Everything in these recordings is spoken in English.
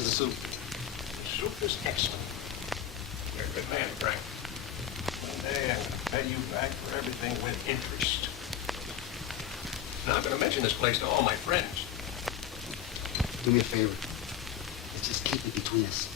How's the soup? The soup is excellent. You're a good man, Frank. One day I'm going to pay you back for everything with interest. Now, I'm going to mention this place to all my friends. Do me a favor. Let's just keep it between us.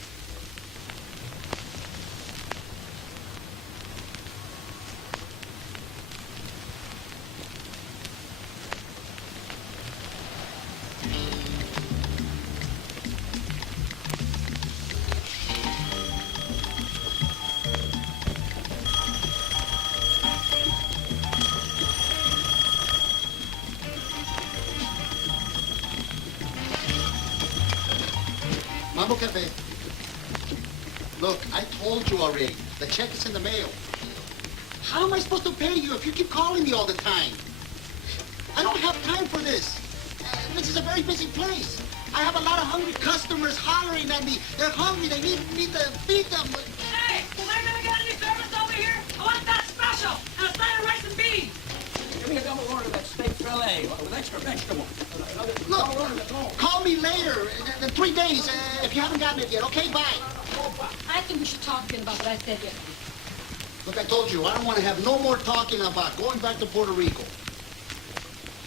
Mambo Café. Look, I told you already. The check is in the mail. How am I supposed to pay you if you keep calling me all the time? I don't have time for this. This is a very busy place. I have a lot of hungry customers hollering at me. They're hungry. They need me to feed them. Hey, was I gonna get any service over here? I want that special and a side of rice and beans. Give me a double order of that steak filet with extra vegetable. Look, call me later in 3 days if you haven't gotten it yet. Okay, bye. I think we should talk again about what I said yesterday. Look, I told you, I don't want to have no more talking about going back to Puerto Rico.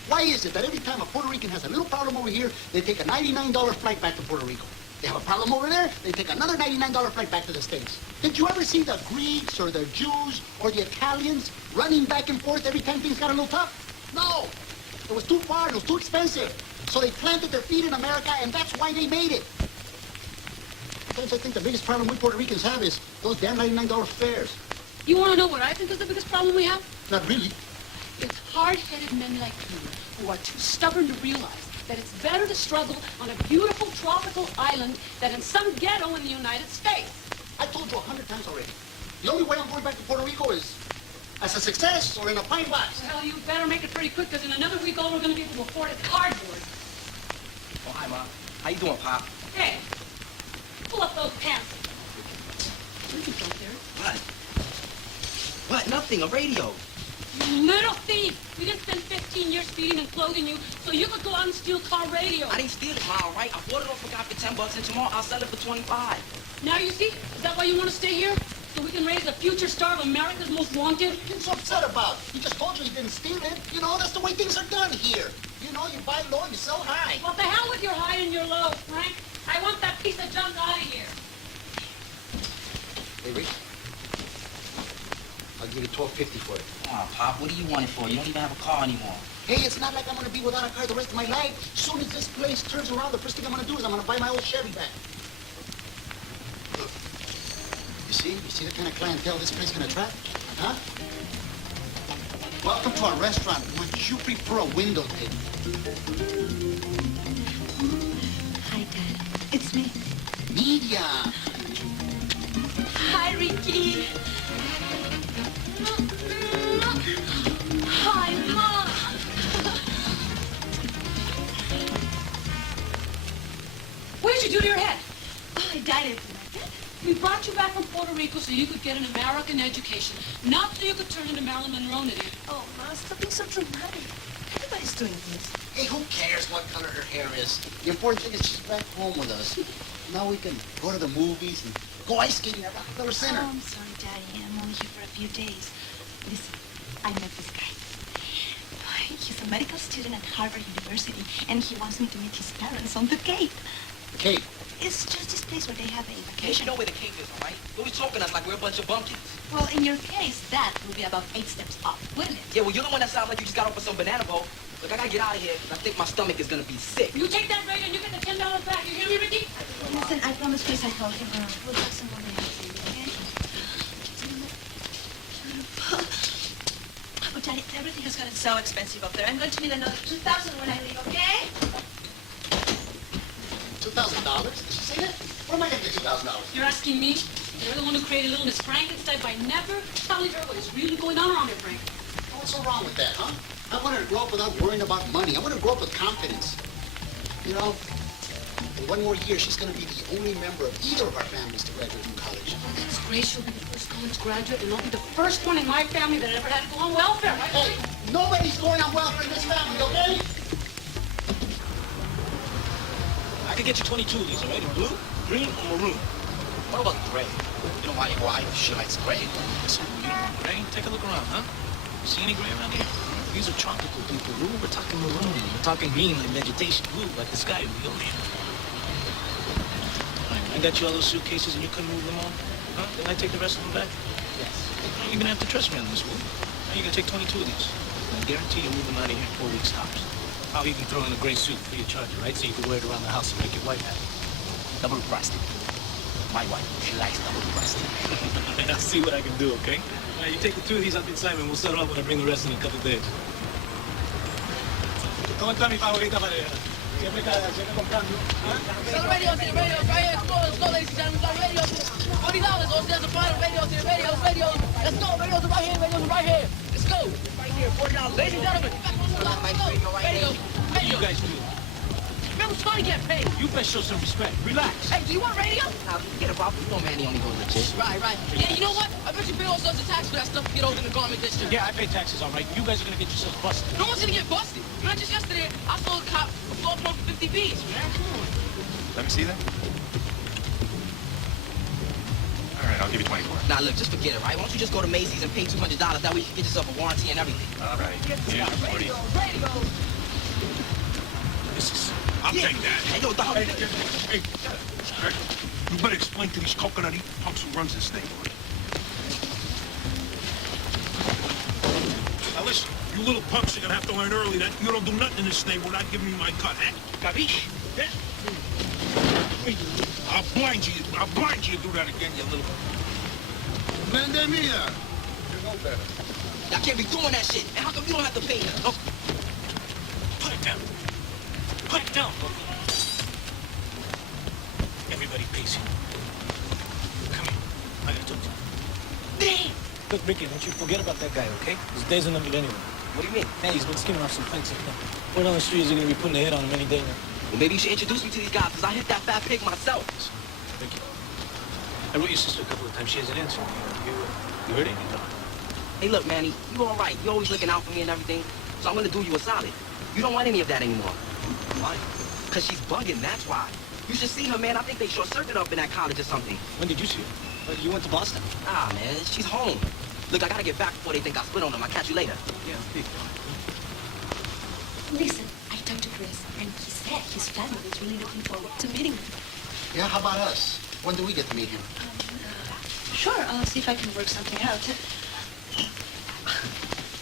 Why is it that every time a Puerto Rican has a little problem over here, they take a $99 flight back to Puerto Rico? They have a problem over there, they take another $99 flight back to the States. Did you ever see the Greeks or the Jews or the Italians running back and forth every time things got a little tough? No. It was too far, it was too expensive. So they planted their feet in America, and that's why they made it. Sometimes I think the biggest problem we Puerto Ricans have is those damn $99 fares. You want to know what I think is the biggest problem we have? Not really. It's hard-headed men like you who are too stubborn to realize that it's better to struggle on a beautiful tropical island than in some ghetto in the United States. I told you 100 times already. The only way I'm going back to Puerto Rico is as a success or in a pine box. Well, you better make it pretty quick, because in another week, all we're going to be able to afford is cardboard. Oh, hi, Mom. How you doing, Pop? Hey, pull up those pants. You can jump there. What? What? Nothing. A radio. You little thief! We didn't spend 15 years feeding and clothing you, so you could go out and steal car radio. I didn't steal it, Ma, all right? I bought it off a guy for $10, and tomorrow I'll sell it for 25. Now you see? Is that why you want to stay here? So we can raise the future star of America's Most Wanted? What are you so upset about? He just told you he didn't steal it. You know, that's the way things are done here. You know, you buy low, you sell high. Well, the hell with your high and your low, Frank. I want that piece of junk out of here. Hey, Rick. I'll give you $12.50 for it. Come on, Pop. What do you want it for? You don't even have a car anymore. Hey, it's not like I'm going to be without a car the rest of my life. As soon as this place turns around, the first thing I'm going to do is I'm going to buy my old Chevy back. Look. You see the kind of clientele this place can attract? Huh? Welcome to our restaurant. Would you prefer a window table? Hi, Dad. It's me. Media. Hi, Ricky. Hi, Mom. What did you do to your head? Oh, I dyed it. We brought you back from Puerto Rico so you could get an American education, not so you could turn into Marilyn Monroe. Oh, Ma, stop being so dramatic. Everybody's doing this. Hey, who cares what color her hair is? The important thing is she's back home with us. Now we can go to the movies and go ice skating at Rockefeller Center. Oh, I'm sorry, Daddy. I'm only here for a few days. Listen, I met this guy. He's a medical student at Harvard University, and he wants me to meet his parents on the Cape. The Cape? It's just this place where they have a Hey, vacation. you know where the Cape is, all right? Don't be talking to us like we're a bunch of bumpkins. Well, in your case, that will be about 8 steps up, wouldn't it? Yeah, well, you're the one that sounds like you just got off of some banana boat. Look, I gotta get out of here because I think my stomach is gonna be sick. You take that rate and you get the $10 back. You hear me, Ricky? Listen, I promise, Chris, I told him. We'll have some more later, okay? Oh, Daddy, everything has gotten so expensive up there. I'm going to need another $2,000 when I leave, okay? $2,000? Did she say that? Where am I going to get $2,000? You're asking me? You're the one who created little Miss Frankenstein by never telling her what is really going on around here, Frank. What's so wrong with that, huh? I want her to grow up without worrying about money. I want her to grow up with confidence. You know, in 1 more year, she's going to be the only member of either of our families to graduate from college. Oh, that's great. She'll be the first college graduate, and I'll be the first one in my family that ever had to go on welfare, right? Hey, nobody's going on welfare in this family, okay? I could get you 22 of these, all right? In blue, green, or maroon. What about gray? You know why she likes gray? Listen, you don't want gray? Take a look around, huh? See any gray around here? These are tropical people. Blue, we're talking maroon. We're talking green like vegetation. Blue like the sky or the ocean. All right, I got you all those suitcases and you couldn't move them all? Huh? Didn't I take the rest of them back? Yes. Well, you're gonna have to trust me on this, Will. Now you're gonna take 22 of these. I guarantee you move them out of here in 4 weeks tops. I'll even throw in a gray suit for your charger, right? So you can wear it around the house and make your wife happy. Double-breasted. My wife, she likes double-breasted. And I'll see what I can do, okay? All right, you take the 2 of these up inside and we'll settle up when I bring the rest in a couple of days. ¿Cómo está mi favorita pareja? Siempre comprando. The radios, right here. Let's go, ladies and gentlemen. The radios. $40. All there's a final radios here. Radios. Let's go. Radios are right here. Let's go. Right here, $40. Ladies and gentlemen. Radio. You guys do. Man, we're trying to get paid. You best show some respect. Relax. Hey, do you want radio? Nah, forget about it. You know Manny only goes legit. Right. Yeah, you know what? I bet you pay all sorts of tax for that stuff to get over in the garment district. Yeah, I pay taxes, all right. You guys are gonna get yourselves busted. No one's gonna get busted. Not just yesterday, I sold a cop a floor pump for 50 B's. Let me see that. All right, I'll give you 24. Nah, look, just forget it, right? Why don't you just go to Macy's and pay $200? That way you can get yourself a warranty and everything. All right. Here's 40. Radio. I'll take that. Hey, yo, dog. Hey, you better explain to these coconut-eating punks who runs this thing. Now listen, you little punks are gonna have to learn early that you don't do nothing in this thing without giving me my cut, eh? Capiche? Yeah? I'll blind you. I'll blind you to do that again, you little... Vende mia. You know better. Y'all can't be doing that shit. And how come you don't have to pay them? Put it down. Put it down. Everybody pays you. Come here. I gotta talk to you. Damn! Look, Ricky, don't you forget about that guy, okay? His days are numbered anyway. What do you mean? Hey, he's been skimming off some fights. Word on the street is they're gonna be putting a hit on him any day now. Well, maybe you should introduce me to these guys, because I hit that fat pig myself. Ricky, I wrote your sister a couple of times. She hasn't answered me. You heard anything from her? Hey, look, Manny, you all right. You always looking out for me and everything. So I'm gonna do you a solid. You don't want any of that anymore. Why? Because she's bugging, that's why. You should see her, man. I think they short-circuit up in that college or something. When did you see her? You went to Boston? Ah, man, she's home. Look, I gotta get back before they think I split on them. I'll catch you later. Yeah, big. Listen, I talked to Chris, and he said his family is really looking forward to meeting him. Yeah, how about us? When do we get to meet him? Sure, I'll see if I can work something out.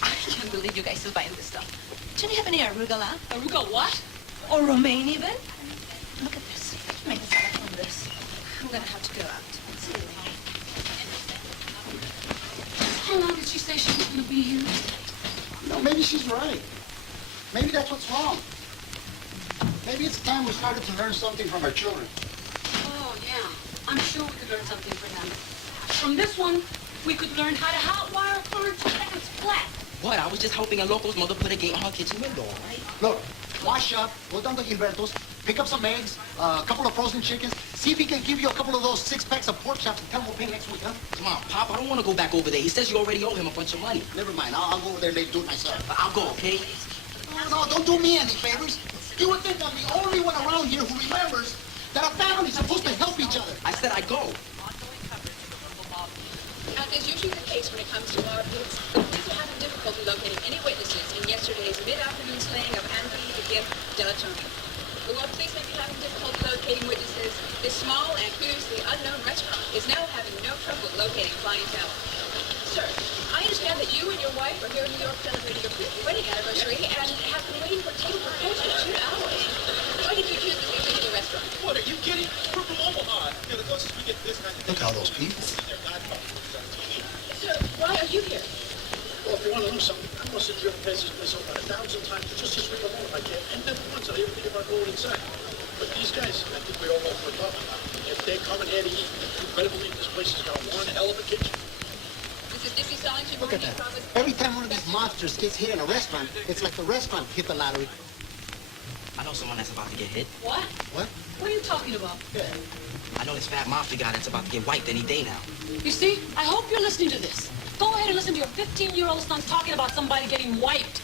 I can't believe you guys still buying this stuff. Do you have any arugula? Arugula what? Or romaine even? Look at this. Make a salad from this. I'm gonna have to go out. See you later. How long did she say she was going to be here? No, maybe she's right. Maybe that's what's wrong. Maybe it's time we started to learn something from our children. Oh, yeah. I'm sure we could learn something from them. From this one, we could learn how to hotwire a furniture that's flat. What? I was just helping a local's mother put a gate on her kitchen window, all right? Look, wash up, go down to Gilberto's, pick up some eggs, a couple of frozen chickens, see if he can give you a couple of those 6-packs of pork chops and tell him we'll pay next week, huh? Come on, Pop, I don't want to go back over there. He says you already owe him a bunch of money. Never mind, I'll go over there and do it myself. I'll go, okay? No, don't do me any favors. You would think I'm the only one around here who remembers that a family's supposed to help each other. I said I'd go. As is usually the case when it comes to our appeals, the police are having difficulty locating any witnesses in yesterday's mid-afternoon slaying of Anthony the Gift Delatonio. But while police may be having difficulty locating witnesses, this small and previously unknown restaurant is now having no trouble locating clientele. Sir, I understand that you and your wife are here in New York celebrating your 50th wedding anniversary and have been waiting for a table for close to 2 hours. Why did you choose to leave the restaurant? What, are you kidding? We're from Omaha. The closest we get to this kind of... Look at all those people. Sir, why are you here? Well, if you want to know something, I must have driven past this place over 1,000 times just to swing along if I can. And never once did I ever think about going inside. But these guys, I think we all know what we're talking about. If they're coming here to eat, you better believe this place has got one hell of a kitchen. This is Dixie selling to Look at that. Every time one of these monsters gets hit in a restaurant, it's like the restaurant hit the lottery. I know someone that's about to get hit. What? What? What are you talking about? Yeah. I know this fat mafia guy that's about to get wiped any day now. You see, I hope you're listening to this. Go ahead and listen to your 15-year-old son talking about somebody getting wiped.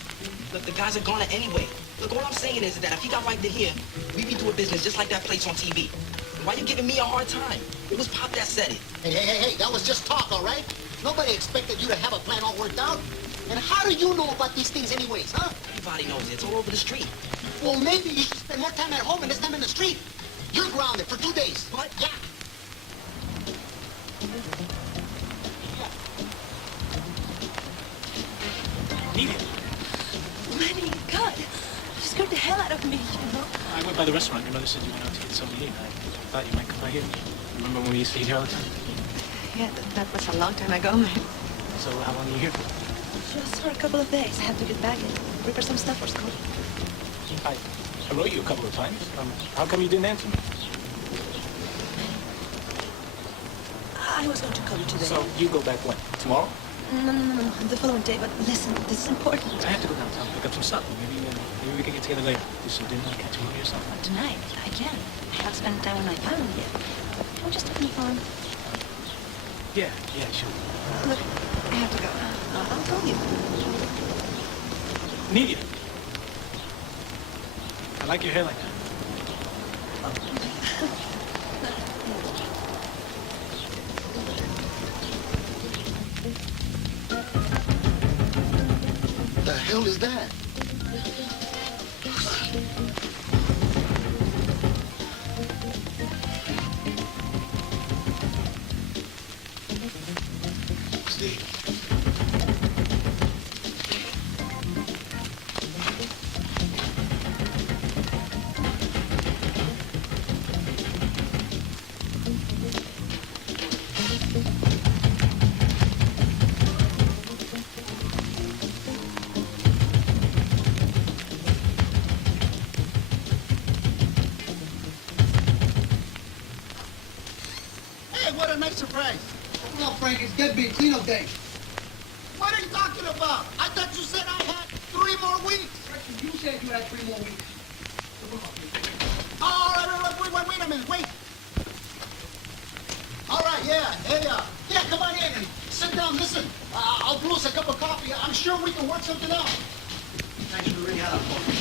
Look, the guys are gone anyway. Look, all I'm saying is that if he got right to here, we be doing business just like that place on TV. And why you giving me a hard time? It was Pop that said it. Hey, that was just talk, all right? Nobody expected you to have a plan all worked out. And how do you know about these things anyways, huh? Everybody knows it. It's all over the street. Well, maybe you should spend more time at home and less time in the street. You're grounded for 2 days. What? Yeah. Need it. Lenny, God, you scared the hell out of me, you know? I went by the restaurant. Your mother said you went out to get something to eat. I thought you might come by here. Remember when we used to eat here all the time? Yeah, that was a long time ago, man. So how long are you here for? Just for a couple of days. I have to get back and prepare some stuff for school. I wrote you a couple of times. How come you didn't answer me? I was going to call you today. So you go back when? Tomorrow? No, the following day. But listen, this is important. I have to go downtown pick up some stuff. Maybe we can get together later. Do some dinner, catch a movie or something. Tonight, I can. I have spent time with my family yet. Can we just talk on the phone? Yeah, sure. Look, I have to go. I'll call you. Need you. I like your hair like that. The hell is that? Steve. Hey, what a nice surprise. No, Frank, it's deadbeat cleanup day. What are you talking about? I thought you said I had 3 more weeks. You said you had 3 more weeks. All right, wait a minute, wait. All right, yeah, come on in and sit down, listen. I'll brew us a cup of coffee. I'm sure we can work something out. Thanks for really hard for me.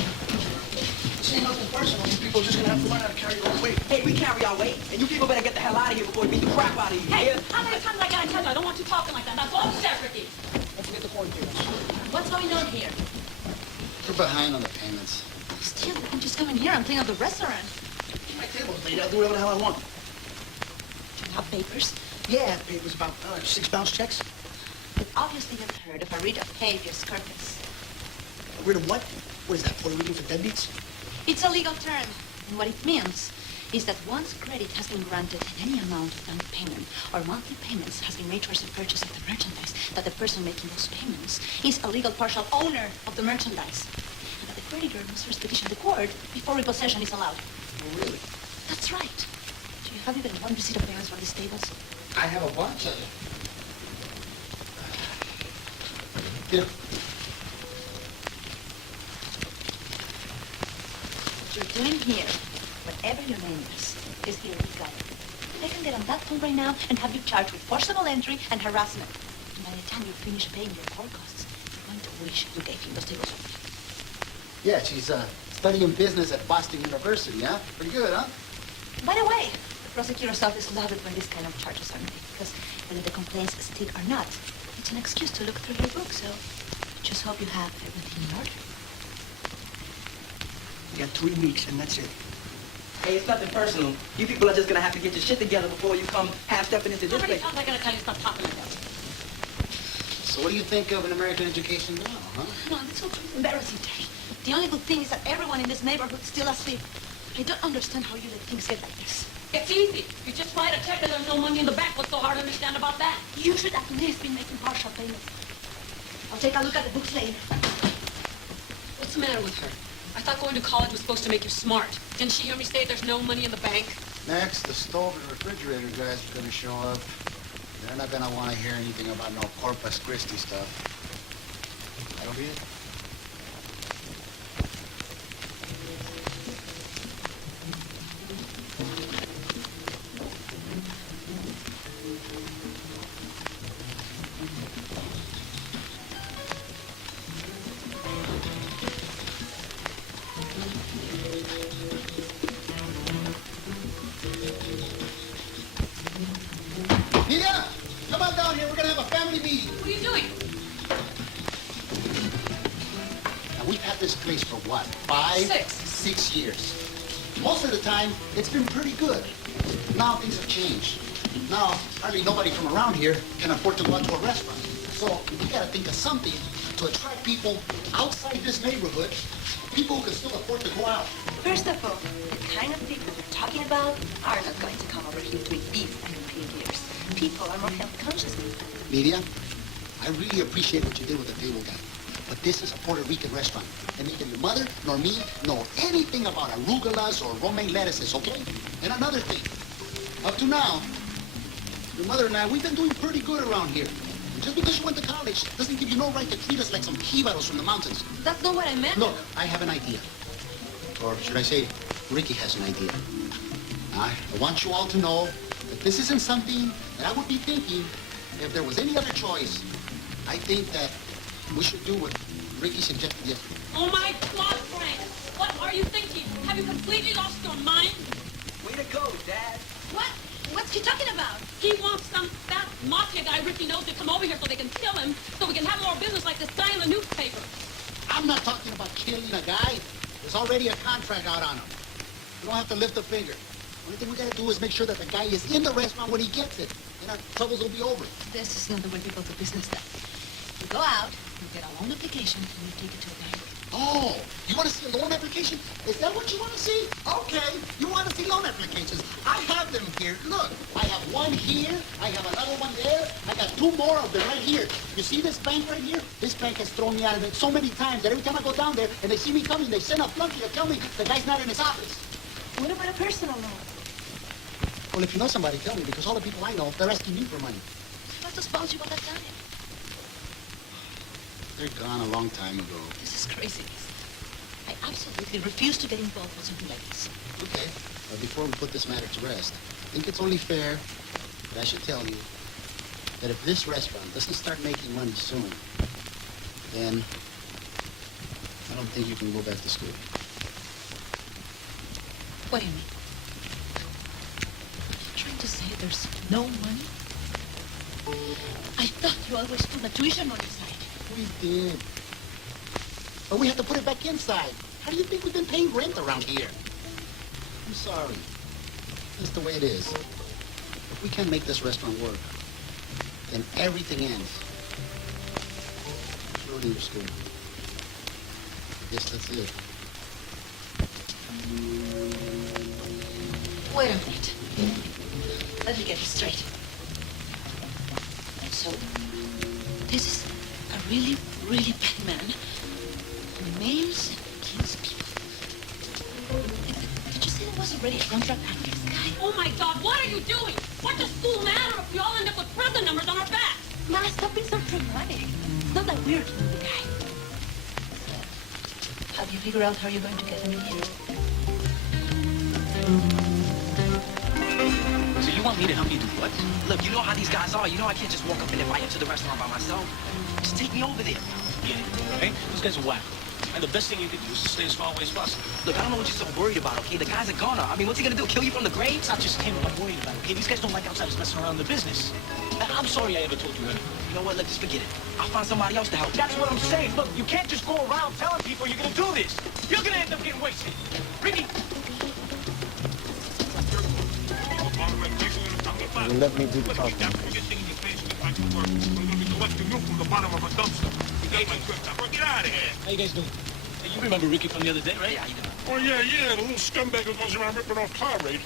This ain't nothing personal. You people are just gonna have to learn how to carry your own weight. Hey, we carry our weight, and you people better get the hell out of here before we beat the crap out of you. Hey, Yeah? how many times I gotta tell you? I don't want you talking like that. That's all separate. Don't forget the quarantine. What's going on here? We're behind on the payments. Still, I'm just coming here. I'm cleaning up the restaurant. My table's late. I'll do whatever the hell I want. Do you have papers? Yeah, papers about 6 bounce checks. But obviously you've heard of a writ of habeas corpus. Rid of what? What is that, Puerto Rican for deadbeats? It's a legal term. And what it means is that once credit has been granted in any amount of down payment or monthly payments has been made towards the purchase of the merchandise, that the person making those payments is a legal partial owner of the merchandise. And that the creditor must first petition the court before repossession is allowed. Oh, really? That's right. Do you have even one receipt of payments from these tables? I have a bunch of them. Here. What you're doing here, whatever your name is illegal. They can get on that phone right now and have you charged with forcible entry and harassment. And by the time you finish paying your court costs, you're going to wish you gave him those tables. Yeah, she's studying business at Boston University, huh? Pretty good, huh? By the way, the prosecutor's office loves it when these kind of charges are made, because whether the complaints stick or not, it's an excuse to look through your book, so just hope you have everything in order. You got 3 weeks, and that's it. Hey, it's nothing personal. You people are just gonna have to get your shit together before you come half-stepping into How this many place. times I gotta tell you stop talking like that? So what do you think of an American education now, huh? No, it's so embarrassing, Terry. The only good thing is that everyone in this neighborhood is still asleep. I don't understand how you let things get like this. It's easy. You just write a check and there's no money in the bank. What's so hard to understand about that? You should at least be making partial payments. I'll take a look at the books later. What's the matter with her? I thought going to college was supposed to make you smart. Didn't she hear me say there's no money in the bank? Next, the stove and refrigerator guys are going to show up. They're not going to want to hear anything about no Corpus Christi stuff. That'll be it. this place for what? 5? 6. 6 years. Most of the time, it's been pretty good. Now things have changed. Now, hardly nobody from around here can afford to go out to a restaurant. So we gotta think of something to attract people outside this neighborhood, people who can still afford to go out. First of all, the kind of people you're talking about are not going to come over here to eat beef and pay beers. People are more health conscious. Lydia, I really appreciate what you did with the table guy. But this is a Puerto Rican restaurant. And neither your mother nor me know anything about arugulas or romaine lettuces, okay? And another thing, up to now, your mother and I, we've been doing pretty good around here. And just because you went to college doesn't give you no right to treat us like some jibaros from the mountains. That's not what I meant. Look, I have an idea. Or should I say, Ricky has an idea. I want you all to know that this isn't something that I would be thinking if there was any other choice. I think that we should do what Ricky suggested yesterday. Oh my God, Frank! What are you thinking? Have you completely lost your mind? Way to go, Dad. What? What's he talking about? He wants some fat mafia guy Ricky knows to come over here so they can kill him, so we can have more business like this guy in the newspaper. I'm not talking about killing a guy. There's already a contract out on him. You don't have to lift a finger. Only thing we gotta do is make sure that the guy is in the restaurant when he gets it, and our troubles will be over. This is not the way people do business then. You go out, you get a loan application, and you take it to a bank. Oh, you want to see a loan application? Is that what you want to see? Okay, you want to see loan applications. I have them here. Look, I have one here. I have another one there. I got 2 more of them right here. You see this bank right here? This bank has thrown me out of it so many times that every time I go down there and they see me coming, they send a flunky to tell me the guy's not in his office. What about a personal loan? Well, if you know somebody, tell me, because all the people I know, they're asking me for money. What's the sponsor about that time? They're gone a long time ago. This is crazy. I absolutely refuse to get involved with something like this. Okay, but before we put this matter to rest, I think it's only fair that I should tell you that if this restaurant doesn't start making money soon, then I don't think you can go back to school. What do you mean? Are you trying to say there's no money? I thought you always put the tuition money aside. We did. But we have to put it back inside. How do you think we've been paying rent around here? I'm sorry. That's the way it is. If we can't make this restaurant work, then everything ends. Go to your school. Yes, that's it. Wait a minute. Let me get this straight. So, this is a really, really bad man who maims and kills people. Did you say there was already a contract on this guy? Oh my God, what are you doing? What does school matter if we all end up with prison numbers on our backs? Ma, stop being so dramatic. It's not that weird to know the guy. So, have you figured out how you're going to get him in here? So you want me to help you do what? Look, you know how these guys are. You know I can't just walk up and invite him to the restaurant by myself. Just take me over there. Get it, okay? Those guys are whack. And the best thing you can do is to stay as far away as possible. Look, I don't know what you're so worried about, okay? The guy's a goner. I mean, what's he gonna do, kill you from the grave? It's not just him I'm worried about, okay? These guys don't like outsiders messing around their business. I'm sorry I ever told you anything. You know what? Look, just forget it. I'll find somebody else to help. That's what I'm saying. Look, you can't just go around telling people you're gonna do this. You're gonna end up getting wasted. Ricky! You let me do the talking. How How you guys doing? Hey, you remember Ricky from the other day, right? Yeah, you know. Oh, yeah, the little scumbag who goes around ripping off car rates.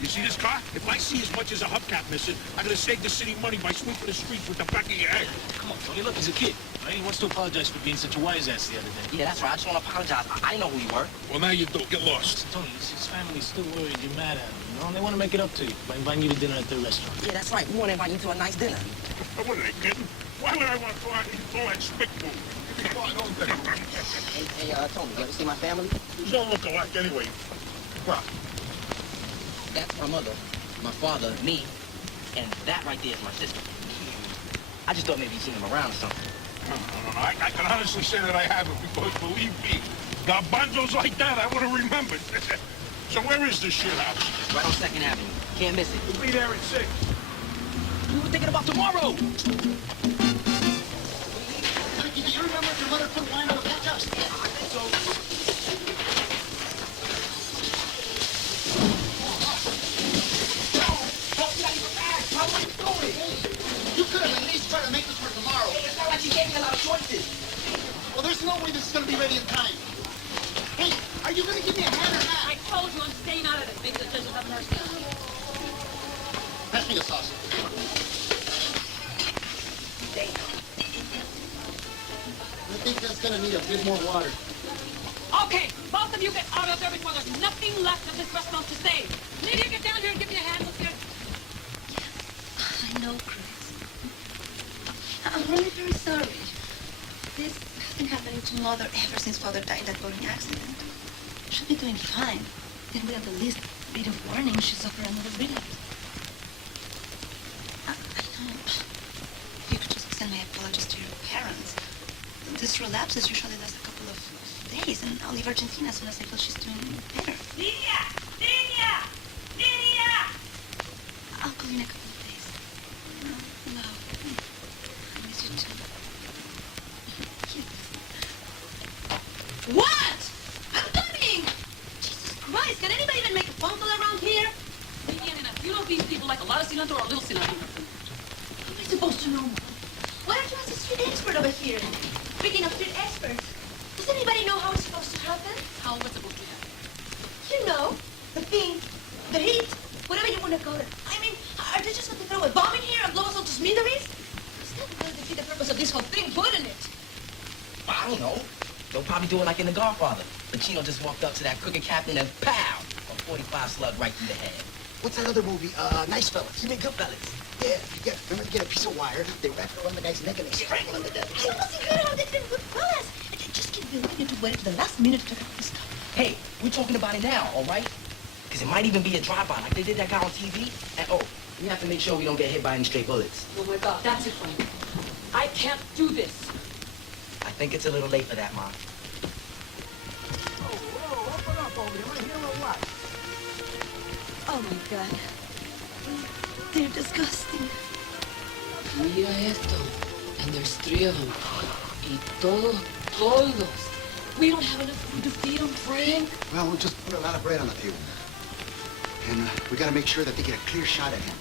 You see this car? If I see as much as a hubcap missing, I'm gonna save the city money by sweeping the streets with the back of your head. Come on, Tony. Look, he's a kid. Right? He wants to apologize for being such a wise ass the other day. Yeah, that's right. I just want to apologize. I didn't know who you were. Well, now you do. Get lost. Tony, his family's still worried you're mad at him, you know? And they want to make it up to you by inviting you to dinner at their restaurant. Yeah, that's right. We want to invite you to a nice dinner. What are they kidding? Why would I want to go out and eat all that spick food? Hey, Tony, you ever see my family? They don't look alike anyway. Well, That's my mother, my father, me, and that right there is my sister. I just thought maybe you'd seen them around or something. no. I can honestly say that I haven't, because believe me, garbanzos like that I would have remembered. So where is this shit house? Right on 2nd Avenue. Can't miss it. We'll be there at 6. We were thinking about tomorrow. Ricky, do you remember if your mother put wine on the ketchup? There's no way this is going to be ready in time. Hey, are you going to give me a hand or not? I told you I'm staying out of it. Make the judges have mercy on me. Pass me the sauce. I think that's going to need a bit more water. Okay, both of you get out of there before there's nothing left of this restaurant to save. Lydia, get down here and give me a hand. Look here. I know, Chris. I'm really very sorry. This has been happening to Mother ever since Father died in that boating accident. She'll be doing fine. Then without the least bit of warning, she'll suffer another relapse. I know. You could just send my apologies to your parents. This relapses usually last a couple of days, and I'll leave Argentina as soon as I feel she's doing better. Lydia! Lydia! Lydia! I'll call you in a couple of days. No. I miss you too. What? I'm coming! Jesus Christ, can anybody even make a phone call around here? Lydia, Nina, you know these people like a lot of cilantro or a little cilantro. How am I supposed to know? Why don't you ask a street expert over here? Speaking of street experts, does anybody know how it's supposed to happen? How was it supposed to happen? You know, the thing, the heat, whatever you want to call it. I mean, are they just going to throw a bomb in here and blow us all to smithereens? It's not going to defeat the purpose of this whole thing, wouldn't it? I don't know. They'll probably do it like in The Godfather. Pacino just walked up to that crooked captain and pow! A 45 slug right through the head. What's that other movie? Nice Fellas. You mean Goodfellas? Yeah. Remember to get a piece of wire, they wrap it around the guy's neck and they strangle him to death. I wasn't good how they did good fellas. And they just keep believing to wait to the last minute to talk this stuff. Hey, we're talking about it now, all right? Because it might even be a drive-by like they did that guy on TV. And oh, we have to make sure we don't get hit by any stray bullets. Oh my God, that's it, Frank. I can't do this. I think it's a little late for that, Mom. Open up over here. Right here or what? Oh my God. They're disgusting. Mira esto. And there's 3 of them. Y todos. We don't have enough food to feed them, Frank. Well, we'll just put a lot of bread on the table. And we got to make sure that they get a clear shot at him.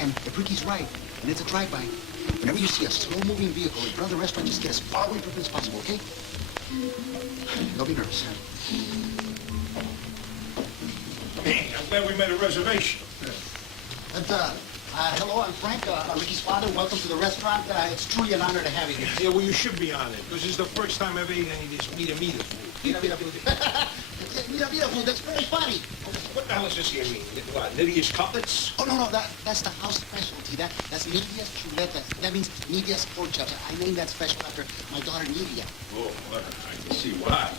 And if Ricky's right, and it's a drive-by, whenever you see a slow-moving vehicle in front of the restaurant, just get as far away from it as possible, okay? Don't be nervous. Hey, I'm glad we made a reservation. And, hello, I'm Frank, Ricky's father. Welcome to the restaurant. It's truly an honor to have you here. Yeah, well, you should be honored, because this is the first time I've eaten any of this meat food. Mira food. That's very funny. What the hell does this here mean? What, Lydia's cutlets? Oh, no, that's the house specialty. That's Nidia's chuletas. That means Nidia's pork chops. I named that special after my daughter, Nidia. Oh, well, I can see why.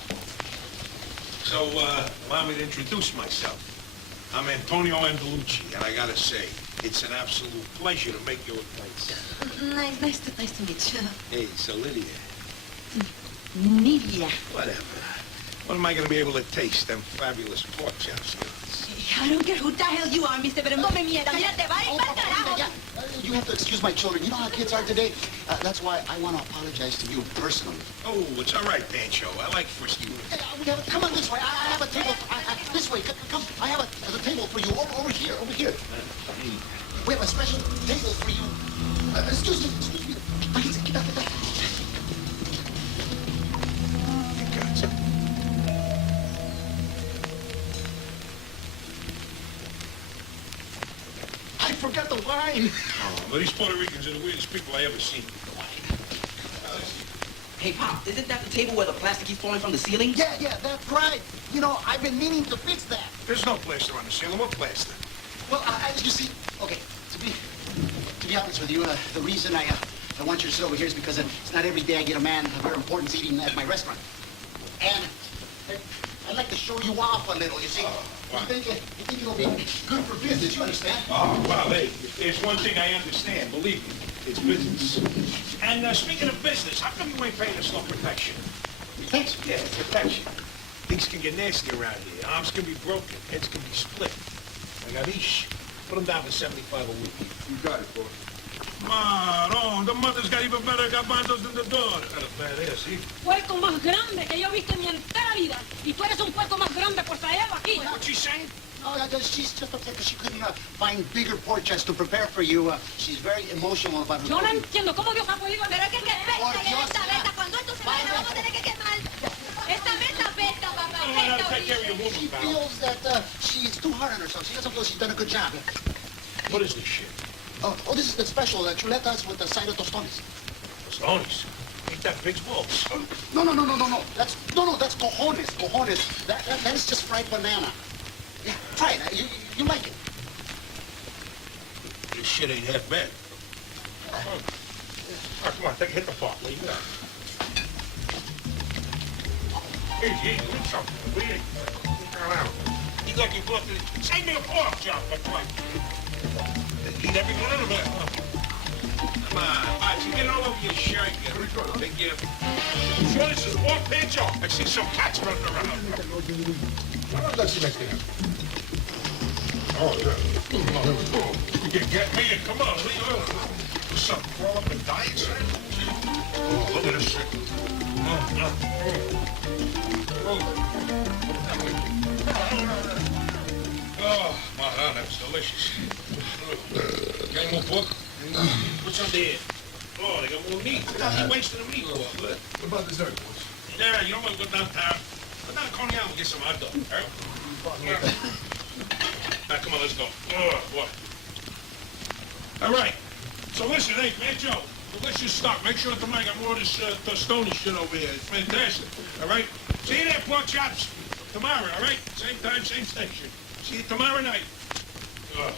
So, allow me to introduce myself. I'm Antonio Andalucci, and I gotta say, it's an absolute pleasure to make your acquaintance. Nice to meet you. Hey, so Lydia. Nidia. Whatever. When am I gonna be able to taste them fabulous pork chops of yours? I don't care who the hell you are, mister, pero no me mierda. Mira, te va a ir pa'l carajo. You have to excuse my children. You know how kids are today? That's why I want to apologize to you personally. Oh, it's all right, Pancho. I like frisky. Hey, come on this way. I have a table. This way. Come. I have a table for you. Over here. We have a special table for you. Excuse me. Get back. I forgot the wine. Oh, but these Puerto Ricans are the weirdest people I ever seen. Hey, Pop, isn't that the table where the plastic keeps falling from the ceiling? Yeah, that's right. You know, I've been meaning to fix that. There's no plaster on the ceiling. What plaster? Well, as you see, okay, to be honest with you, the reason I want you to sit over here is because it's not every day I get a man of your importance eating at my restaurant. And I'd like to show you off a little, you see. You think it'll be good for business, you understand? Oh, well, hey, there's one thing I understand. Believe me, it's business. And speaking of business, how come you ain't paying us no protection? Protection? Yeah, protection. Things can get nasty around here. Arms can be broken. Heads can be split. Agadish, put them down for 75 a week. You got it, boss. Man, the mother's got even better garbanzos than the daughter. Got a bad ass, see? Puerco más grande que yo he visto en mi entera vida. Y tú eres un puerco más grande por traerlo aquí. What's she saying? No, she's just upset because she couldn't find bigger pork chops to prepare for you. She's very emotional about it. Yo no entiendo cómo Dios ha podido... Pero que respeta, que esta beta cuando todo esto se va, lo vamos a tener que quemar. Esta mesa apesta, papá. She feels that she's too hard on herself. She doesn't feel she's done a good job. What is this shit? Oh, this is the special chuletas with the side of tostones. Tostones? Ain't that pig's balls? No. That's cojones. That is just fried banana. Yeah, try it. You like it. This shit ain't half bad. All right, come on, hit the pot. Leave it out. Easy, eat something. Eat. You got your book. Save me a pork chop, that's right. Eat every one of them. Come on, Archie, get it all over your shirt. Big gift. You sure this is pork pinch off? I see some cats running around. Let's see next thing. Oh, yeah. You can get me. Come on, what's something crawl up and die, son? Oh, look at this shit. Oh, my, that's delicious. Got any more pork? What's under here? Oh, they got more meat. He wasting the meat. What about dessert, boys? Yeah, you don't want to go downtown. Go down to Coney Island and get some hot dog. All right? Now, come on, let's go. Oh, boy. All right. So listen, hey, man, Joe, delicious stuff. Make sure tomorrow I got more of this Tostoni shit over here. It's fantastic. All right? See you there, pork chops. Tomorrow, all right? Same time, same station. See you tomorrow night. Are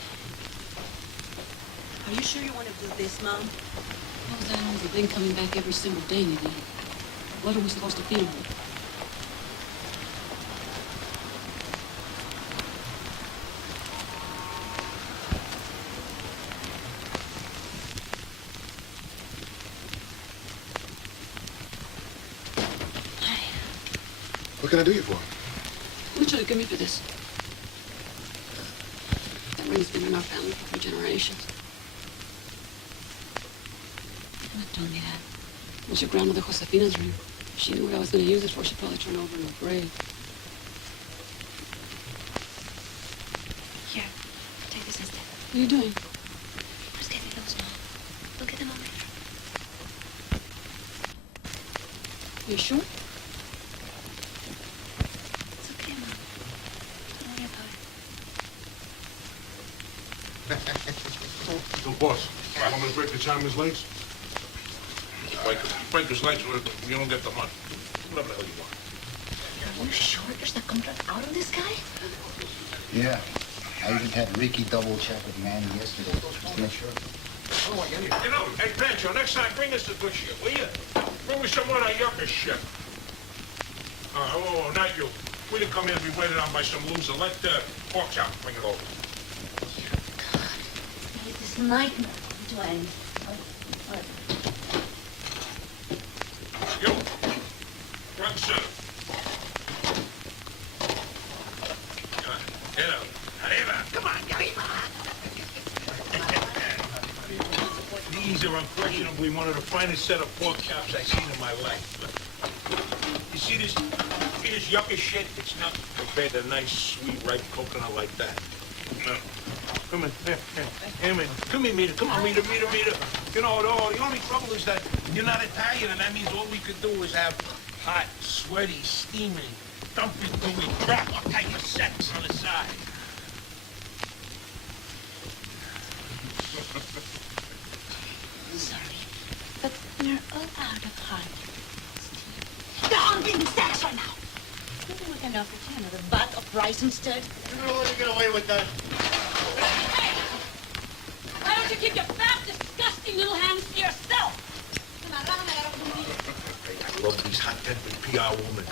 you sure you want to do this, Mom? How's that over thing coming back every single day, Nadine? What are we supposed to feel with? What can I do you for? What should have given me for this? That ring's been in our family for generations. Don't tell me that. It was your grandmother Josefina's ring. If she knew what I was going to use it for, she'd probably turn over in her grave. Here, take this instead. What are you doing? Just get me those, Mom. Look at them on later. You sure? It's okay, Mom. Don't worry about it. So, boss, I'm going to break the Chinaman's legs. Break his legs, you don't get the money. Whatever the hell you want. Are you sure there's a contract out on this guy? Yeah. I even had Ricky double check with Manny yesterday, just to make sure. You know, hey, Pancho, next time bring us the good shit, will you? Bring me some more of that yucca shit. Oh, not you. We didn't come here to be waited on by some loser. Let pork chop bring it over. God, it's this nightmare to end. You, front center. Get out. Arriba. Come on, arriba. These are unquestionably one of the finest set of pork chops I've seen in my life. You see this yucca shit? It's nothing compared to a nice, sweet, ripe coconut like that. No. Come in, here. Come here, Mita. Come on, Mita. You know, the only trouble is that you're not Italian, and that means all we could do is have hot, sweaty, steaming, dumping, gooey crap, all type of sex on the side. Sorry, but we're all out of hard. They're all being sex right now. Maybe we can offer you another butt of rice instead. You know what? You get away with that. Hey! Why don't you keep your fat, disgusting little hands to yourself? I love these hot-tempered PR women.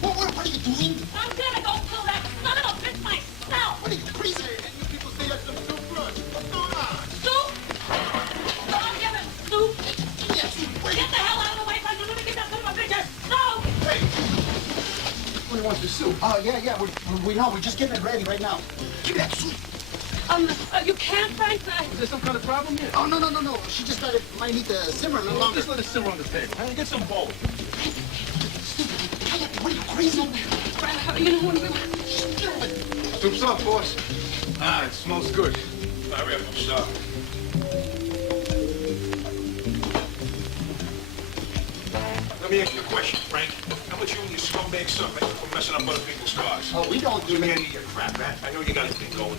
What are you doing? I'm gonna go kill that son of a bitch myself! What are you, crazy? And you people say that's some soup lunch. What's going on? Soup? Don't give him soup! Yes, wait. Get the hell out of the way, son! I'm gonna get that son of a bitch his soup! Hey. What wants the soup? Oh, yeah. We know. We're just getting it ready right now. Give me that soup. You can't, Frank. Is there some kind of problem here? Oh, no. She just thought it might need to simmer a little longer. Just let it simmer on the table. Hey, get some bowl. What are you, crazy? You know what? Soup's up, boss. Ah, it smells good. Hurry up, I'm starving. Let me ask you a question, Frank. How much you and your scumbag son make for messing up other people's cars? Oh, we don't do Give me that. any of your crap, man. I know you got a thing going.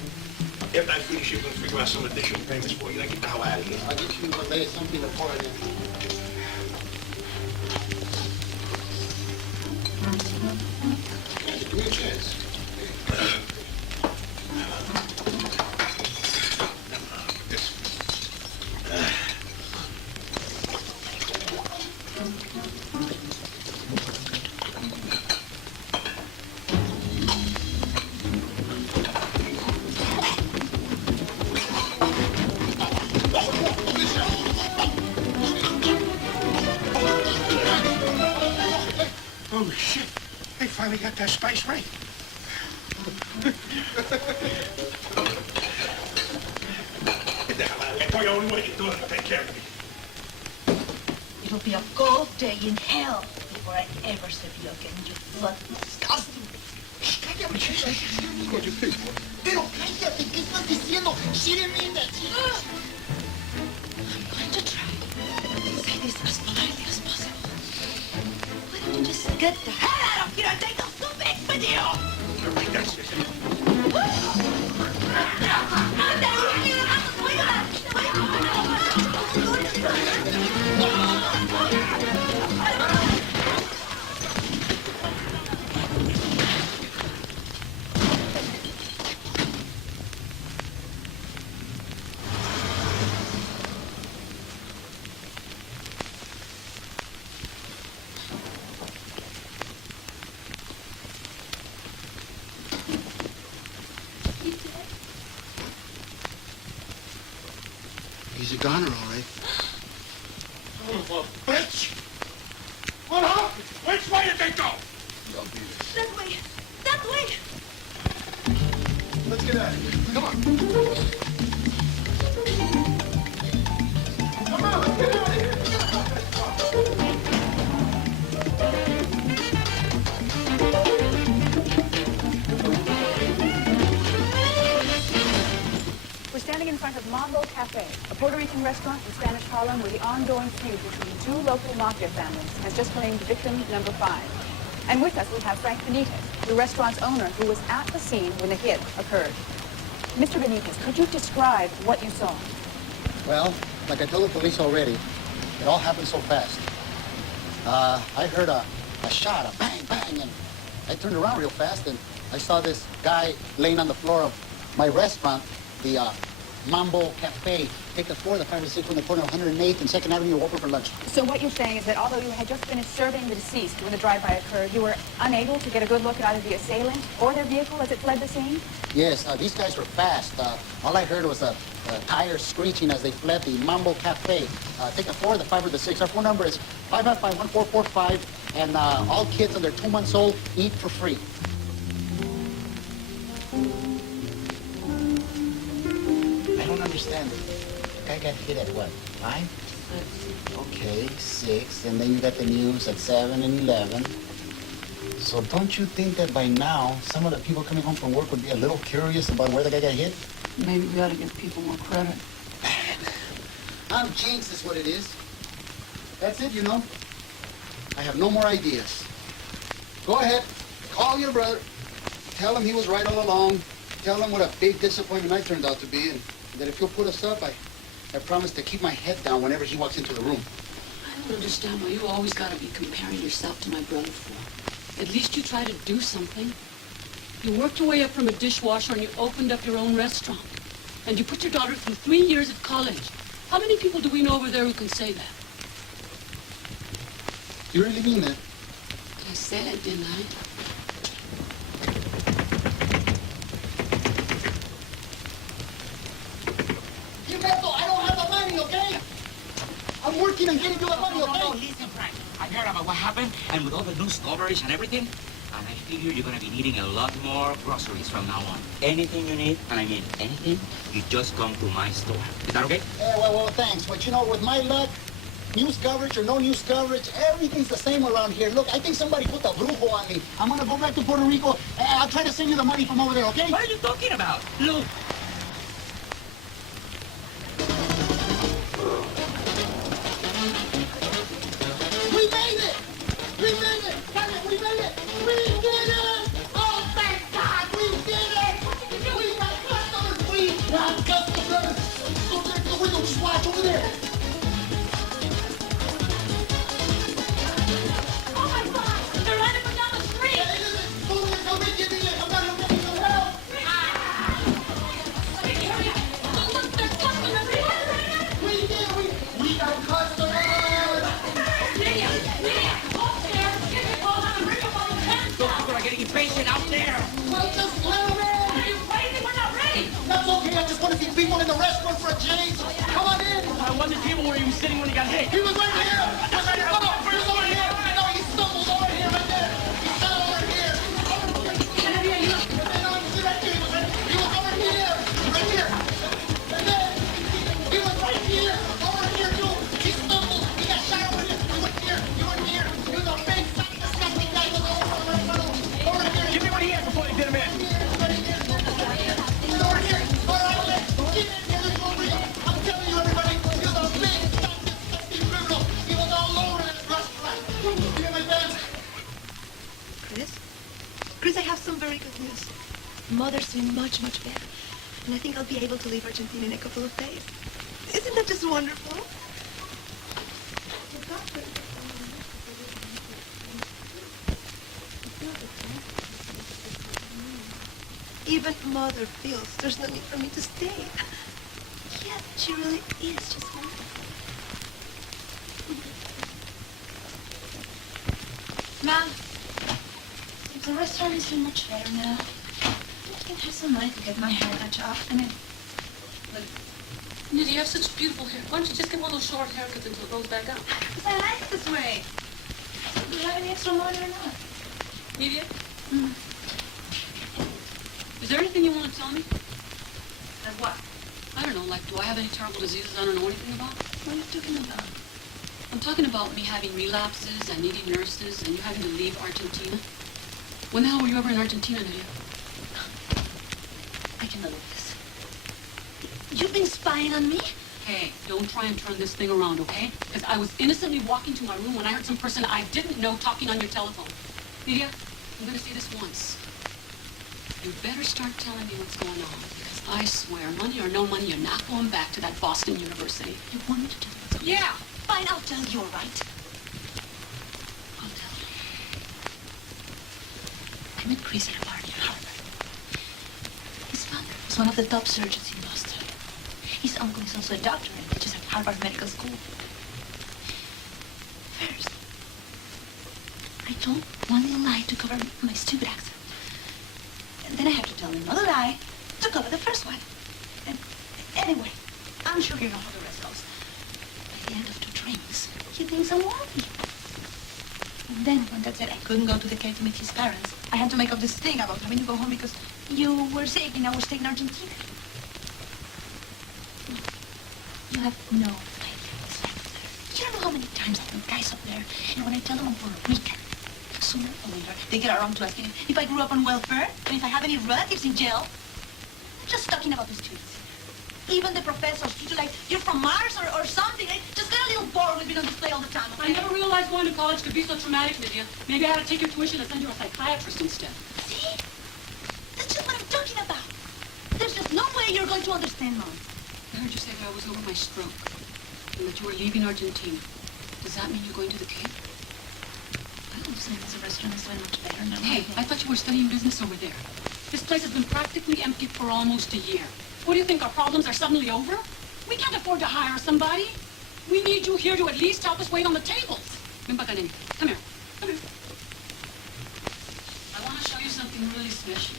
After I finish, you're going to figure out some additional payments for you. Then get the hell out of here. I'll get you something before I Give me a chance. This. Holy shit. They finally got that spice right. Get the hell out of here. Boy, the only way you do it is take care of me. It'll be a cold day in hell before I ever serve you again, you blood disgusting. Cállate, pero cállate, ¿qué estás diciendo? She didn't mean that. I'm going to try to say this as politely as possible. Why don't you just get the hell out of here and take those two bags with you? All right, that's it. He's a goner, all right. Son of a bitch! What happened? Which way did they go? That way! That way! Let's get out of here. Come on. Come on, let's get out of here. We're standing in front of Mambo Café, a Puerto Rican restaurant in Spanish Harlem where the ongoing feud between two local mafia families has just claimed victim number 5. And with us we have Frank Benitez, the restaurant's owner, who was at the scene when the hit occurred. Mr. Benitez, could you describe what you saw? Well, like I told the police already, it all happened so fast. I heard a shot, a bang, bang, and I turned around real fast, and I saw this guy laying on the floor of my restaurant, the Mambo Café, take the 4, the 5 or 6 on the corner of 108th and 2nd Avenue, open for lunch. So what you're saying is that although you had just finished serving the deceased when the drive-by occurred, you were unable to get a good look at either the assailant or their vehicle as it fled the scene? Yes, these guys were fast. All I heard was a tire screeching as they fled the Mambo Café. Take the 4, the 5 or the 6. Our phone number is 555-1445, and all kids under 2 months old eat for free. I don't understand. The guy got hit at what, 5? Okay, 6, and then you got the news at 7 and 11. So don't you think that by now, some of the people coming home from work would be a little curious about where the guy got hit? Maybe we ought to give people more credit. I'm jinxed is what it is. That's it, you know. I have no more ideas. Go ahead, call your brother. Tell him he was right all along. Tell him what a big disappointment I turned out to be, and that if he'll put us up, I promise to keep my head down whenever he walks into the room. I don't understand why you always got to be comparing yourself to my brother for. At least you try to do something. You worked your way up from a dishwasher and you opened up your own restaurant. And you put your daughter through 3 years of college. How many people do we know over there who can say that? You really mean that? I said it, didn't I? Gilberto, I don't have the money, okay? I'm working on getting you the money, okay? No, listen, Frank. I heard about what happened, and with all the news coverage and everything, and I figure you're gonna be needing a lot more groceries from now on. Anything you need, and I mean anything, you just come to my store. Is that okay? Yeah, well, thanks. But you know, with my luck, news coverage or no news coverage, everything's the same around here. Look, I think somebody put the brujo on me. I'm gonna go back to Puerto Rico, and I'll try to send you the money from over there, okay? What are you talking about? Look, We made it! We made it! Damn it, we made it! We did it! Oh, thank God, we did it! We got customers! We got customers! Look at the window, just watch over there! Oh my God! They're running from down the street! Hey, listen, come in, give me this! I'm not gonna get some help! Look, there's customers! We did it! We got customers! Lydia! Go upstairs! Give me a call and bring up all the hands Those down! people are getting impatient out there. Well, just let them in! Are you crazy? We're not ready! That's okay, I just want to see people in the restaurant for a change! Come on in! I wonder table where he was sitting when he got hit. He was right here! Come on, he was over here! No, he stumbled over here, right there! He fell over here! Lydia, you... No, he was right here! He was over here! Right here! And then, he was right here! Over here, too! He stumbled! He got shot over here! You were here! You were here! He was a big, fat, disgusting guy! He was over here! Give me what he had before they did him in. He's over here! All right, let's get in here! Let's go over here! I'm telling you, everybody! He was a big, fat, disgusting criminal! He was all over this restaurant! You hear my dad? Chris, I have some very good news. Mother's doing much, much better. And I think I'll be able to leave Argentina in a couple of days. Isn't that just wonderful? Even Mother feels there's no need for me to stay. Yeah, she really is just wonderful. Mom, the restaurant is doing much better now. I can have some money to get my hair cut off. I mean, Lydia, you have such beautiful hair. Why don't you just get one of those short haircuts until it grows back up? because I like it this way. Do you have any extra money or not? Lydia? Is there anything you want to tell me? Like what? I don't know, like, do I have any terrible diseases I don't know anything about? What are you talking about? I'm talking about me having relapses and needing nurses and you having to leave Argentina. When the hell were you ever in Argentina, Lydia? I cannot believe this. You've been spying on me? Hey, don't try and turn this thing around, okay? Because I was innocently walking to my room when I heard some person I didn't know talking on your telephone. Lydia, I'm going to say this once. You better start telling me what's going on. Because I swear, money or no money, you're not going back to that Boston University. You want me to tell you what's going on? Yeah! Fine, I'll tell you, all right? I'll tell you. I met Chris at a party in Harvard. His father was one of the top surgeons in Boston. His uncle is also a doctor and teaches at Harvard Medical School. First, I told one little lie to cover my stupid accent. And then I have to tell another lie to cover the first one. And anyway, I'm sure you know how the rest goes. By the end of 2 drinks, he thinks I'm wealthy. And then when Dad said I couldn't go to the cave to meet his parents, I had to make up this thing about having to go home because you were sick and I was staying in Argentina. You have no idea what it's like up there. You don't know how many times I've met guys up there, and when I tell them I'm Puerto Rican, sooner or later they get around to asking if I grew up on welfare and if I have any relatives in jail. Just talking about the streets. Even the professors treat you like you're from Mars or something. I just get a little bored with being on display all the time. Okay? I never realized going to college could be so traumatic, Lydia. Maybe I had to take your tuition and send you a psychiatrist instead. See? That's just what I'm talking about. There's just no way you're going to understand, Mom. I heard you say that I was over my stroke and that you were leaving Argentina. Does that mean you're going to the Cape? I understand the restaurant is doing much better now. Hey, I thought you were studying business over there. This place has been practically empty for almost a year. What do you think, our problems are suddenly over? We can't afford to hire somebody. We need you here to at least help us wait on the tables. Ven pa acá, nene. Come here. Come here. I want to show you something really special.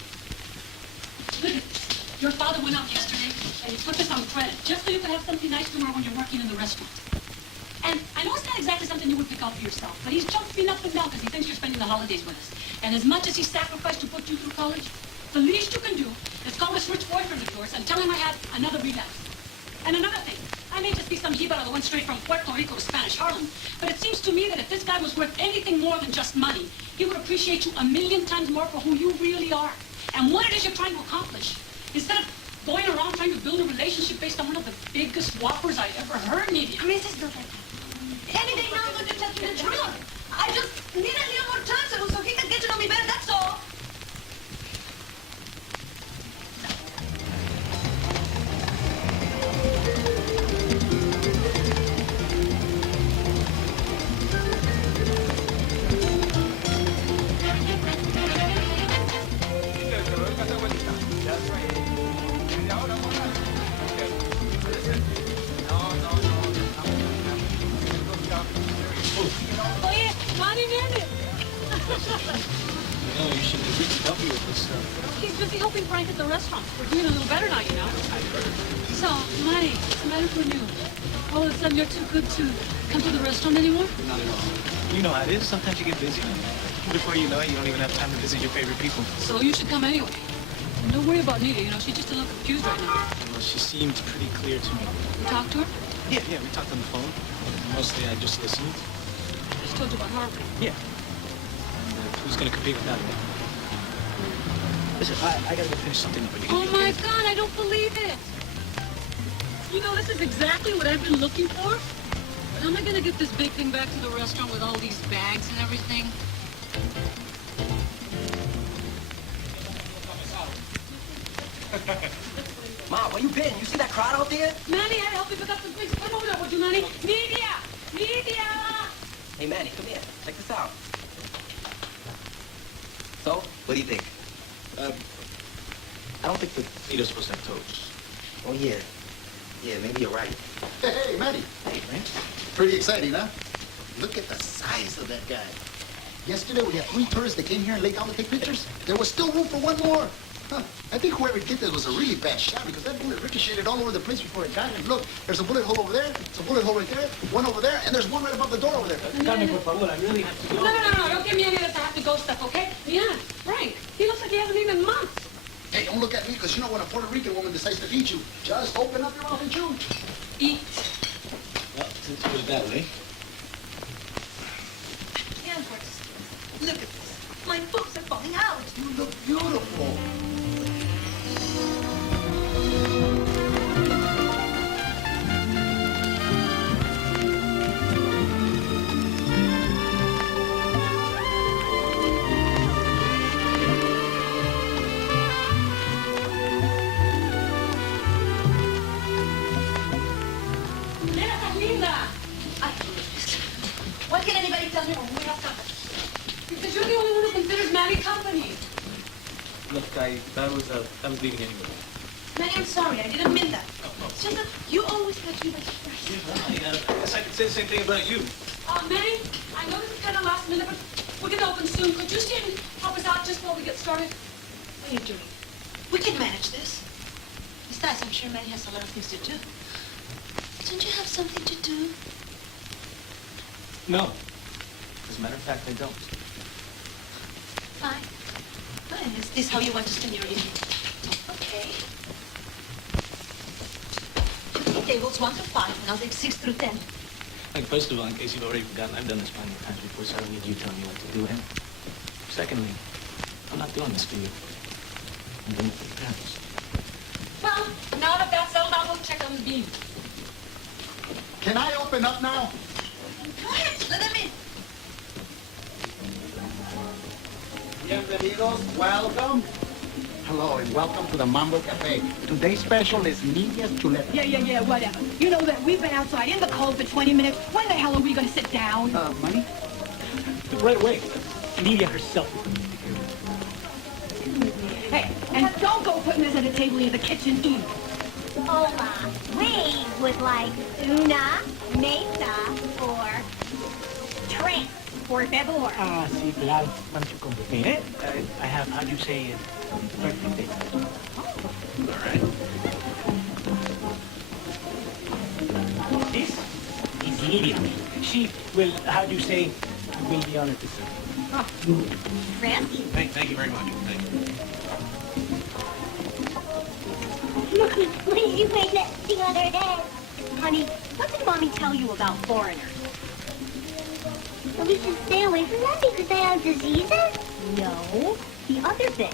Look at this. Your father went out yesterday and he put this on credit just so you could have something nice tomorrow when you're working in the restaurant. And I know it's not exactly something you would pick out for yourself, but he's jumping up and down because he thinks you're spending the holidays with us. And as much as he sacrificed to put you through college, the least you can do is call this rich boyfriend of yours and tell him I had another relapse. And another thing, I may just be some jíbaro that went straight from Puerto Rico to Spanish Harlem, but it seems to me that if this guy was worth anything more than just money, he would appreciate you 1,000,000 times more for who you really are and what it is you're trying to accomplish. Instead of going around trying to build a relationship based on one of the biggest whoppers I ever heard, Nidia. Mrs. Duterte, anything now I'm going to tell you the truth. I just need a little more time so he can get to know me better, that's all. Oye, Manny viene. No, you should help me with this stuff. He's busy helping Frank at the restaurant. We're doing a little better now, you know. So, Manny, what's the matter with you? All of a sudden, you're too good to come to the restaurant anymore? Not at all. You know how it is. Sometimes you get busy. Before you know it, you don't even have time to visit your favorite people. So you should come anyway. And don't worry about Nita, you know, she's just a little confused right now. Well, she seemed pretty clear to me. You talked to her? Yeah, we talked on the phone. Mostly I just listened. I just told you about Harvey. Yeah. And who's going to compete with that? Listen, I got to go finish something up. Oh, my God, I don't believe it. You know, this is exactly what I've been looking for. But how am I going to get this big thing back to the restaurant with all these bags and everything? Ma, where you been? You see that crowd out there? Manny, I help you pick up the drinks. Come over there, would you, Manny? Media! Hey, Manny, come here. Check this out. So, what do you think? I don't think that Nita's supposed to have toes. Oh, yeah. Yeah, maybe you're right. Hey, Manny. Hey, man. Pretty exciting, huh? Look at the size of that guy. Yesterday, we had 3 tourists that came here and laid down to take pictures. There was still room for one more. Huh. I think whoever did this was a really bad shot because that bullet ricocheted all over the place before it got him. Look, there's a bullet hole over there, there's a bullet hole right there, one over there, and there's one right above the door over there. Carmen, por favor, I really have to go. No, don't give me any of this I have to go stuff, okay? Yeah, Frank, he looks like he hasn't eaten in months. Hey, don't look at me because you know when a Puerto Rican woman decides to feed you, just open up your mouth and chew. Eat. Well, since it was that way. Can't work. Look at this. My boobs are falling out. You look beautiful. Why can't anybody tell me when we have company? Because you're the only one who considers Manny company. Look, I was leaving anyway. Manny, I'm sorry. I didn't mean that. It's just that you always catch me by surprise. I guess I could say the same thing about you. Manny, I know this is kind of last minute, but we're going to open soon. Could you stay and help us out just while we get started? What are you doing? We can manage this. Besides, I'm sure Manny has a lot of things to do. Don't you have something to do? No. As a matter of fact, I don't. Fine. Fine. Is this how you want to spend your evening? Okay. Tables 1 to 5, and I'll take 6 through 10. Like, first of all, in case you've already forgotten, I've done this plenty of times before, so I don't need you telling me what to do. And secondly, I'm not doing this for you. I'm doing it for the parents. Well, now that that's settled, I'll go check on the beam. Can I open up now? Go ahead. Let them in. Bienvenidos, welcome. Hello and welcome to the Mambo Café. Today's special is Nidia's chuleta. Yeah, whatever. You know that we've been outside in the cold for 20 minutes. When the hell are we going to sit down? Money? Right away. Nidia herself. Hey, and don't go putting us at a table in the kitchen either. Hola. We would like una, mesa, or tres, por favor. Ah, sí, claro. Why don't you come with me, eh? I have, how do you say it? Birthday. All right. This is Nidia. She will, how do you say, will be honored to serve. Oh. Fancy. Thank you very much. Thank you. What did you make the other day? Honey, what did Mommy tell you about foreigners? Well, we should stay away from them because they have diseases? No. The other thing.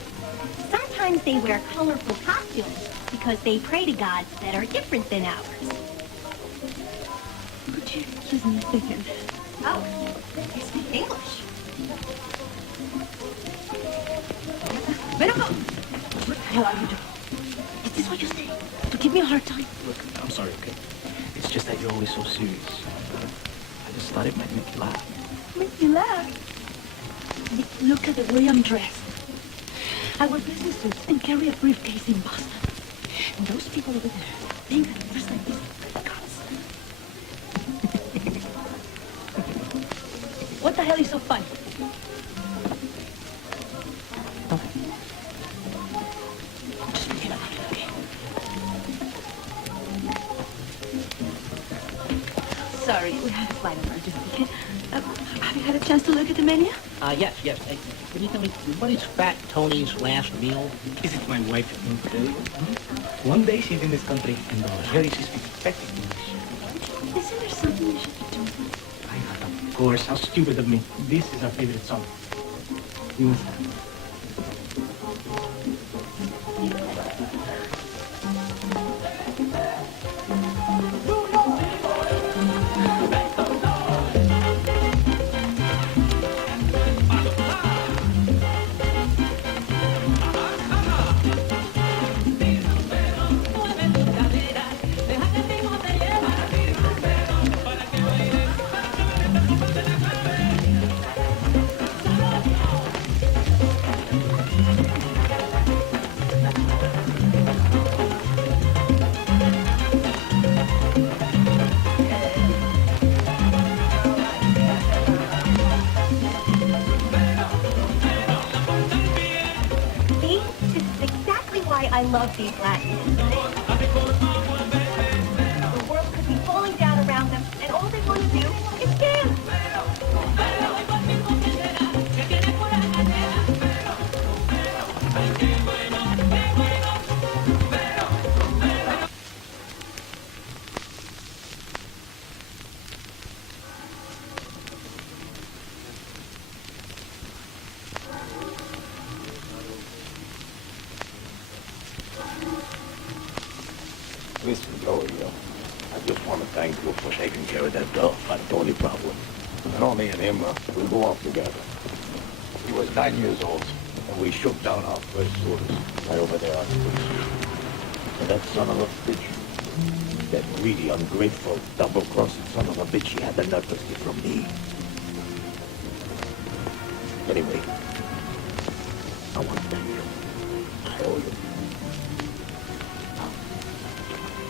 Sometimes sometimes they wear colorful costumes because they pray to gods that are different than ours. Could you excuse me a second? Oh, you speak English. Ven acá! What the hell are you doing? Is this what you say? To give me a hard time? Look, I'm sorry, okay? It's just that you're always so serious. I just thought it might make you laugh. Make you laugh? Look at the way I'm dressed. I wear business suits and carry a briefcase in Boston. And those people over there think that dressed like this are gods. What the hell is so funny? Just forget about it, okay? Sorry, we had a flight emergency. Have you had a chance to look at the menu? Yes. Hey, can you tell me, what is Fat Tony's last meal? Is it my wife today? One day she's in this country, and here she speaks perfect English. Isn't there something you should be doing? Of course, how stupid of me. This is our favorite song. You must have. I love these Latins. The world could be falling down around them, and all they want to do is dance. Listen, Joey, I just want to thank you for taking care of that Fat Tony problem. And all me and him, we go off together. He was 9 years old, and we shook down our first tourist right over there on the street. And that son of a bitch, that greedy, ungrateful, double-crossing son of a bitch, he had the nerve to steal from me. Anyway, I want to thank you. I owe you.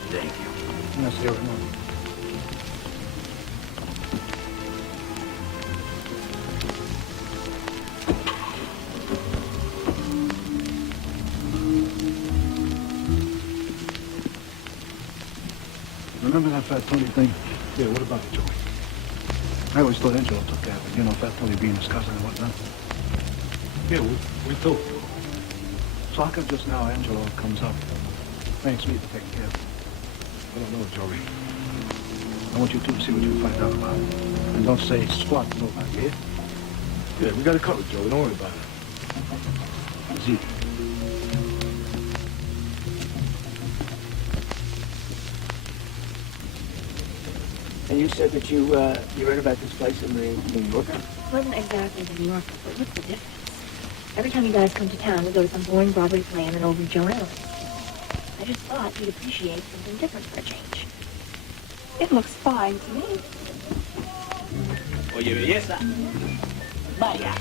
Thank you. No, sir, no. Remember that Fat Tony thing? Yeah, what about it, Joey? I always thought Angelo took that, but you know, Fat Tony being his cousin and whatnot. Yeah, we do. So how come just now Angelo comes up, thanks me for taking care of it? I don't know, Joey. I want you two to see what you can find out about it. And don't say squat to nobody, yeah? Yeah, we got it covered, Joey. Don't worry about it. Z. And you said that you read about this place in the New Yorker? It wasn't exactly the New Yorker, but what's the difference? Every time you guys come to town, we go to some boring Broadway play and then over Joan Allen. I just thought you'd appreciate something different for a change. It looks fine to me. Oye, belleza. Vaya.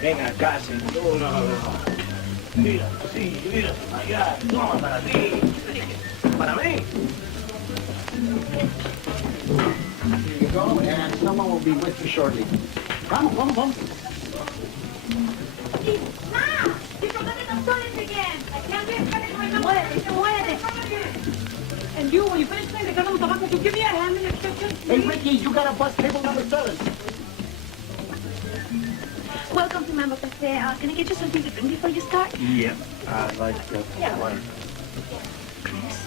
Ven acá, señor. Mira, sí, mira, allá. Toma para ti. Para mí. Here you go, and someone will be with you shortly. Vamos. Mom! You're forgetting the students again! I can't get credit for muévete. And you, when you finish playing the Carlos Tabaco, you give me a hand in the kitchen. Hey, Ricky, you got a bus table number 7. Welcome to Mambo Café. Can I get you something to drink before you start? Yep. I'd like water. Chris,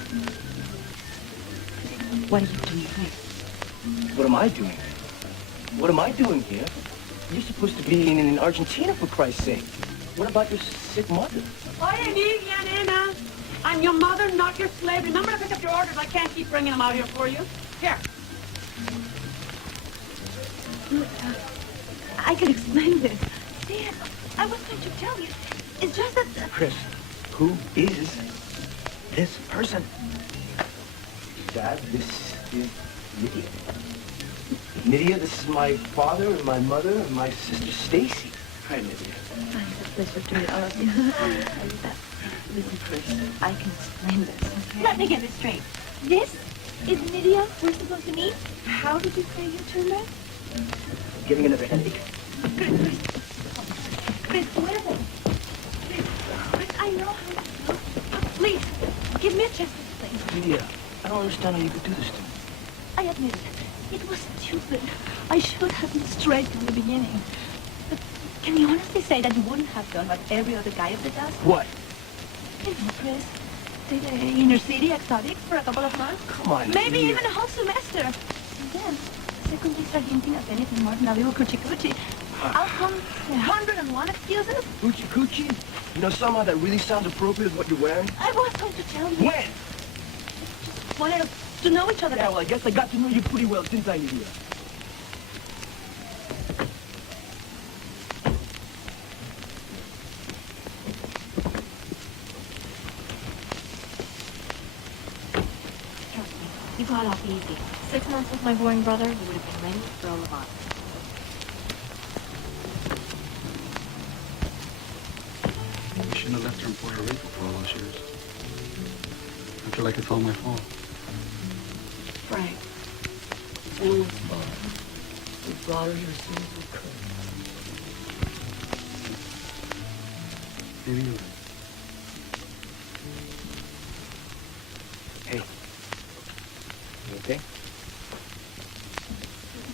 what are you doing here? What am I doing? What am I doing here? You're supposed to be in Argentina, for Christ's sake. What about your sick mother? Oye, niña, nena. I'm your mother, not your slave. Remember to pick up your orders. I can't keep bringing them out here for you. Here. Look, I can explain this. See, I was going to tell you. It's just that... Chris, who is this person? Dad, this is Lydia. Lydia, this is my father and my mother and my sister Stacy. Hi, Lydia. Hi, it's a pleasure to meet all of you. Listen, Chris, I can explain this, okay? Let me get this straight. This is Lydia we're supposed to meet? How did you say you turned out? Getting another headache. Chris, where is it? Chris, I know how to do. Please, give me a chance to explain. Lydia, I don't understand how you could do this to me. I admit it. It was stupid. I should have been straight from the beginning. But can you honestly say that you wouldn't have done what every other guy ever does? What? You know, Chris, stay the inner city exotic for a couple of months. Come on, maybe Lydia. even a whole semester. And then, the second you start hinting at anything more than a little coochie-coochie, I'll come 101 excuses. Coochie-coochie? You know, somehow that really sounds appropriate with what you're wearing. I was going to tell you. When? Just wanted us to know each other. Yeah, well, I guess I got to know you pretty well, didn't I, Lydia? You got off easy. 6 months with my boring brother, you would have been ready for all of us. I shouldn't have left her in Puerto Rico for all those years. I feel like it's all my fault. Frank, all was fine. We brought her here as soon as we could. Maybe you're right. Hey. You okay?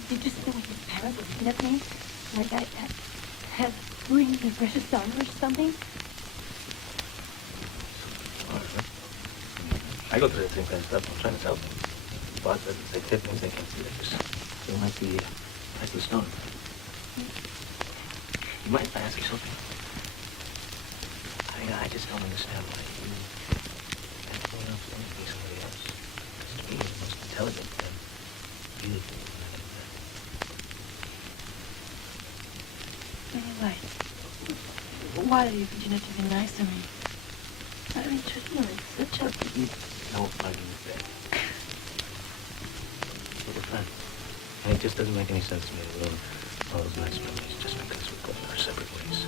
Did you see the way his parents were looking at me? Like I had ruined their precious son or something? I go through the same kind of stuff. I'm trying to tell them. The boss doesn't say tip means they can't see that. They might be like the stone. You mind if I ask you something? I just don't understand why you and everyone else want to be somebody else. Because to me, you're the most intelligent and beautiful woman I've met. Anyway, why are you continuing to be nice to me? I mean, you know, it's such a... No argument there. But we're friends. And it just doesn't make any sense to me to ruin all those nice memories just because we're going our separate ways.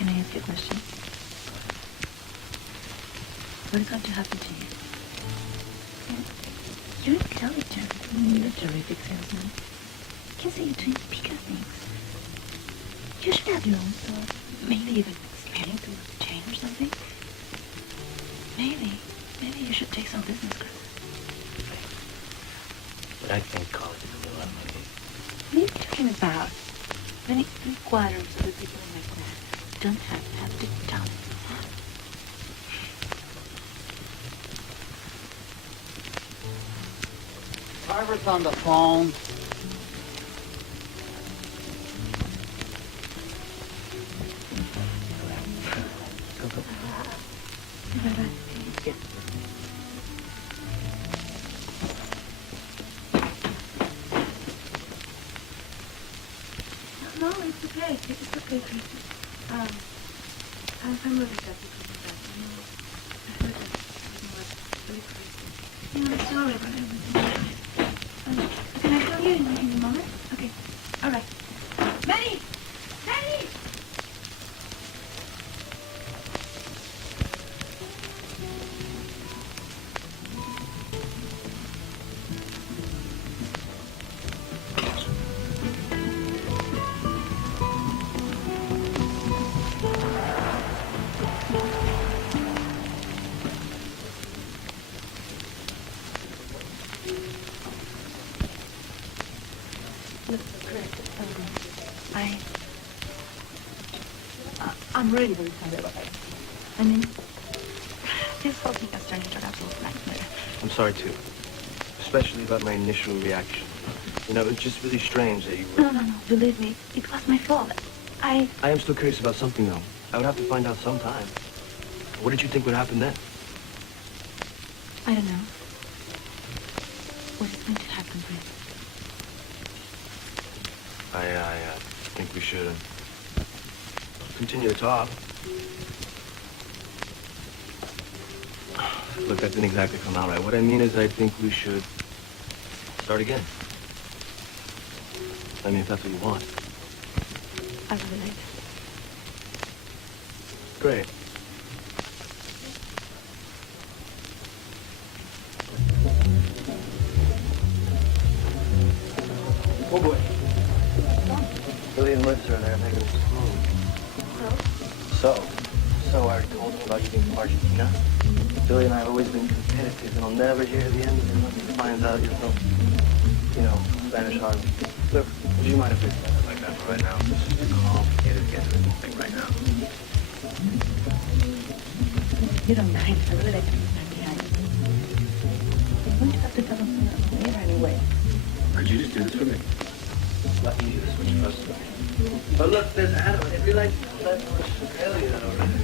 Can I ask you a question? What is going to happen to you? You're intelligent. You're a terrific salesman. I can see you doing bigger things. You should have your own store. Maybe even expanding to a chain or something. Maybe you should take some business class. But I think college is a little out of my league. What are you talking about? Many 3/4 of the people in my class don't have the talent. Carver's on the phone. No, it's okay. It's okay, Chris. I'm really happy to be back. You know, I heard that it was really crazy. You know, I'm sorry about everything. Can I call you in a moment? Okay. All right. Manny! Manny! I'm really, really sorry about that. I mean, this whole thing has turned into an absolute nightmare. I'm sorry, too. Especially about my initial reaction. You know, it's just really strange that you were... No. Believe me, it was my fault. I am still curious about something, though. I would have to find out sometime. What did you think would happen then? I don't know. What is going to happen, Chris? I think we should continue to talk. Look, that didn't exactly come out right. What I mean is I think we should start again. I mean, if that's what you want. I really like that. Great. Oh, boy. Billy and Liz are there making us So I already told them about you being from Argentina. Billy and I have always been competitive, and I'll never hear the end of it unless he finds out you're from, Spanish Harlem. Look, would you mind if we said it like that for right now? This is too complicated to get to anything right now. You don't mind. I really like to be behind. I'm going to have to tell them sooner or later anyway. Why'd you just do this for me? Let me do this switch first. But look, there's Adam, and if you like, let's Thalia already.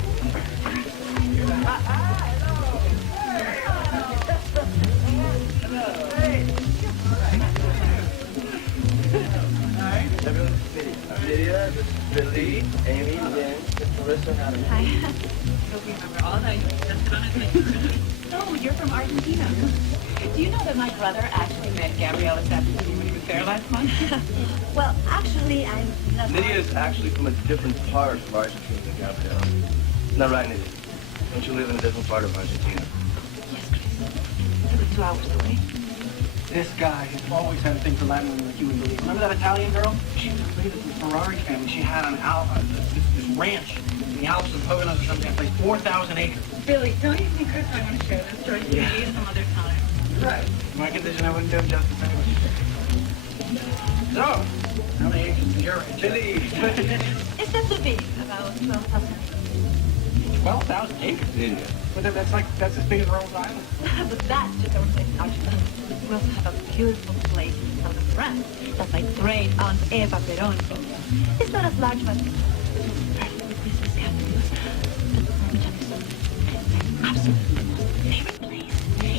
Everyone's sitting. Lydia, this is Billy, Amy, Lynn, Marissa, and Adam. Hi. Hope you remember all that. Oh, you're from Argentina. Do you know that my brother actually met Gabriela Sabatini when he was there last month? Well, actually, I'm not... Lydia's actually from a different part of Argentina than Gabriela. Isn't that right, Lydia? Don't you live in a different part of Argentina? Yes, Chris. It's about 2 hours away. This guy has always had a thing for Latin women like you and Billy. Remember that Italian girl? She was related to the Ferrari family. She had this ranch in the Alps of Poconos or something. It's like 4,000 acres. Billy, don't you think Chris and I want to share this story with you some other time? Right. My condition, I wouldn't do him justice anyway. So, how many acres is your ranch? Billy! It's just a big, about 12,000. 12,000 acres? Lydia. But that's as big as Rhode Island. But that's just our place in Argentina. We also have a beautiful place in south of France that my great Aunt Eva Perón. It's not as large, but it's perfect with Christmas candles. But let me tell you something. My absolute favorite place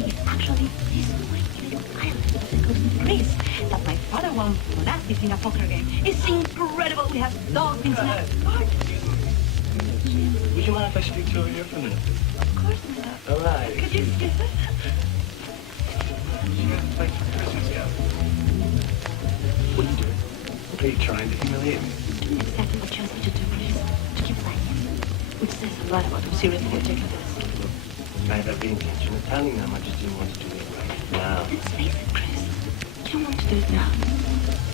is actually this tiny little island in Greece that my father won monastics in a poker game. It's incredible. We have dolphins and Would you mind if I speak to her here for a minute? Of course, my love. All right. Could you excuse us? She hasn't played for Christmas yet. What are you doing? Are you trying to humiliate me? Doing exactly what you asked me to do, Chris. To keep lying. Which says a lot about how seriously you're taking this. I have every intention of telling them. I just didn't want to do it right now. Let's face it, Chris. You don't want to do it now.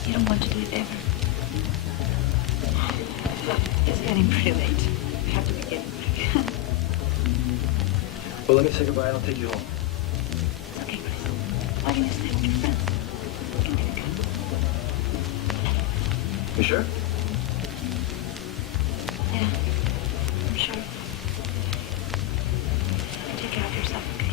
You don't want to do it ever. It's getting pretty late. We have to be getting back. Well, let me say goodbye. I'll take you home. It's okay, Chris. Why don't you stay with your friends? You can get a gun. You sure? Yeah, I'm sure. Take care of yourself, okay?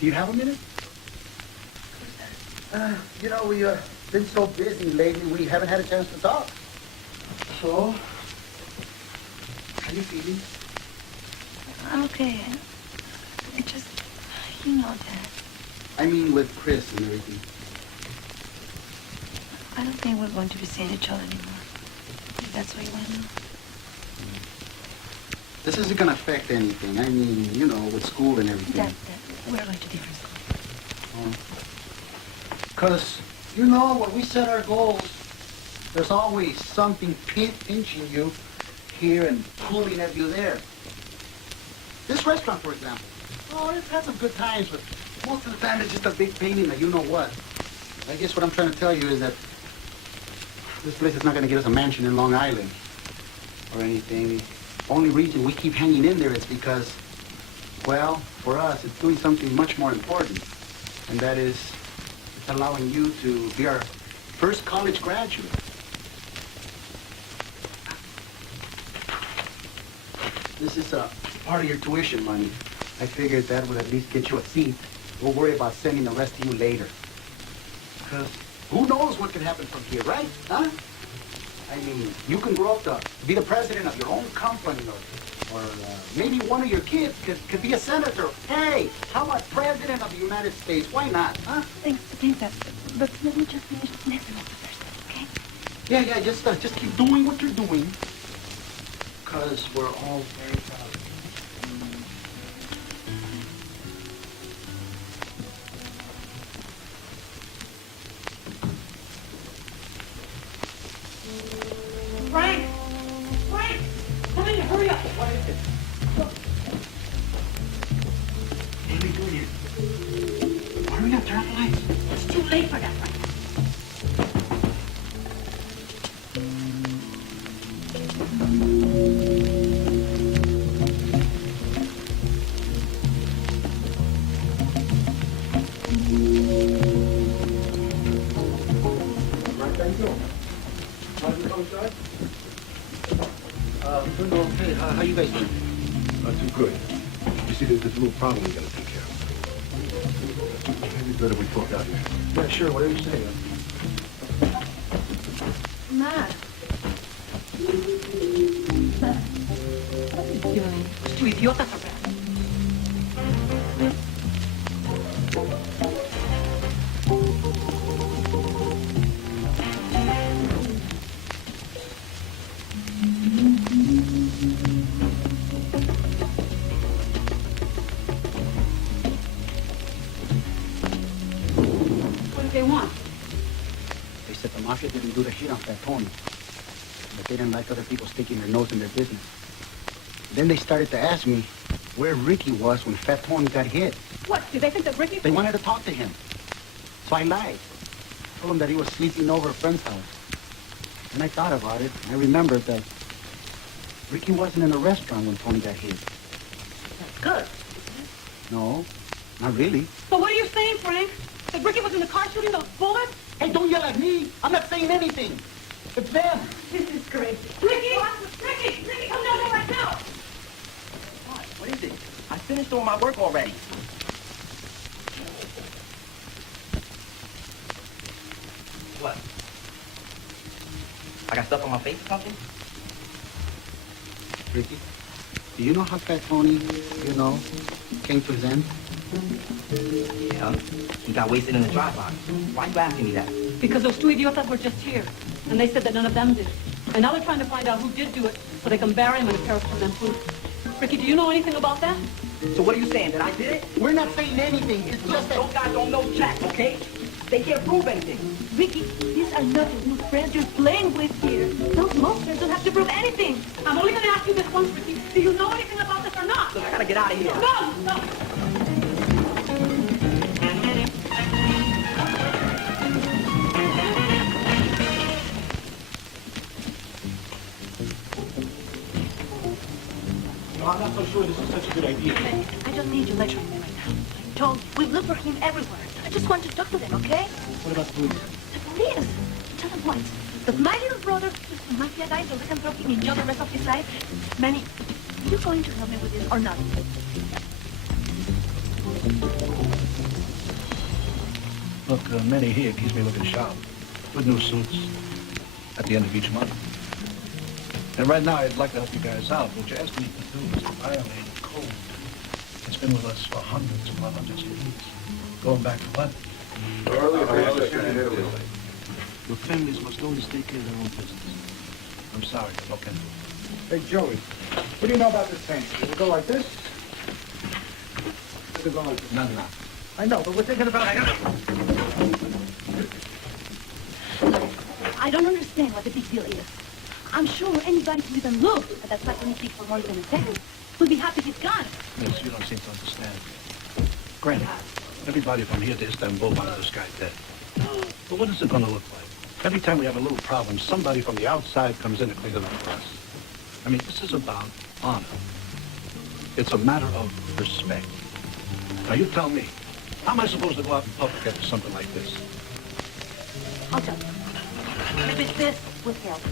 Do you have a minute? We've been so busy lately, we haven't had a chance to talk. So, how you feeling? I'm okay. I just, you know that. I mean, with Chris and everything. I don't think we're going to be seeing each other anymore. If that's what you want to know. This isn't going to affect anything. I mean, with school and everything. That we're going to different schools. Because, you know, when we set our goals, there's always something pinching you here and pulling at you there. This restaurant, for example. Oh, it's had some good times, but most of the time it's just a big pain in the you-know-what. I guess what I'm trying to tell you is that this place is not going to get us a mansion in Long Island or anything. The only reason we keep hanging in there is because, well, for us, it's doing something much more important. And that is, it's allowing you to be our first college graduate. This is a part of your tuition money. I figured that would at least get you a seat. We'll worry about sending the rest to you later. Because who knows what can happen from here, right? Huh? I mean, you can grow up to be the president of your own company, or maybe one of your kids could be a senator. Hey, how about president of the United States? Why not, huh? Thanks, Dad. But let me just finish this lesson first, okay? Yeah, just keep doing what you're doing. Because we're all very proud of you. Frank! Frank! Come in, hurry up! What is it? Look. What are we doing here? Hurry up, turn on the lights. It's too late for that, Frank. Hey, how you guys doing? Not too good. You see, there's this little problem we gotta take care of. Maybe better we talk out here. Yeah, sure, whatever you say. Matt. What are you doing? Tú idiota, Ferrer. They want. They said the mafia didn't do the hit on Fat Tony, but they didn't like other people sticking their nose in their business. Then they started to ask me where Ricky was when Fat Tony got hit. What? Did they think that Ricky... They wanted to talk to him. So I lied. Told them that he was sleeping over a friend's house. And I thought about it, and I remembered that Ricky wasn't in the restaurant when Tony got hit. That's good. No, not really. But what are you saying, Frank? That Ricky was in the car shooting those bullets? Hey, don't yell at me. I'm not saying anything. It's them. This is crazy. Ricky! Ricky! Ricky, come down here right now! What is it? I finished all my work already. What? I got stuff on my face or something? Ricky, do you know how Fat Tony, came to his end? Yeah. He got wasted in the dry box. Why are you asking me that? Because those two idiotas were just here, and they said that none of them did. And now they're trying to find out who did do it, so they can bury him in a pair of cement boots. Ricky, do you know anything about that? So what are you saying, that I did it? We're not saying anything. It's just that... Those guys don't know jack, okay? They can't prove anything. Ricky, these are not your new friends you're playing with here. Those monsters don't have to prove anything. I'm only going to ask you this once, Ricky. Do you know anything about this or not? Look, I gotta get out of here. No! I'm not so sure this is such a good idea. I don't need you lecturing me right now. I told you, we've looked for him everywhere. I just want to talk to them, okay? What about the police? The police? Tell them what? That my little brother is a mafia guy so they can throw him in jail the rest of his life? Manny, are you going to help me with this or not? Look, Manny here keeps me looking sharp. With new suits at the end of each month. And right now, I'd like to help you guys out. What you're asking me to do is to violate a code that's been with us for hundreds and hundreds of years. Going back to what? Your families must always take care of their own business. I'm sorry, okay. Hey, Joey, what do you know about this thing? Does it go like this? Does it go like this? No. I know, but we're thinking about... I don't understand what the big deal is. I'm sure anybody who even looked at that cybernetic for more than a second would be happy it's gone. Yes, you don't seem to understand. Granted, everybody from here to Istanbul wanted this guy dead. But what is it going to look like? Every time we have a little problem, somebody from the outside comes in to clean it up for us. I mean, this is about honor. It's a matter of respect. Now, you tell me, how am I supposed to go out in public after something like this? I'll tell you. Maybe this will help.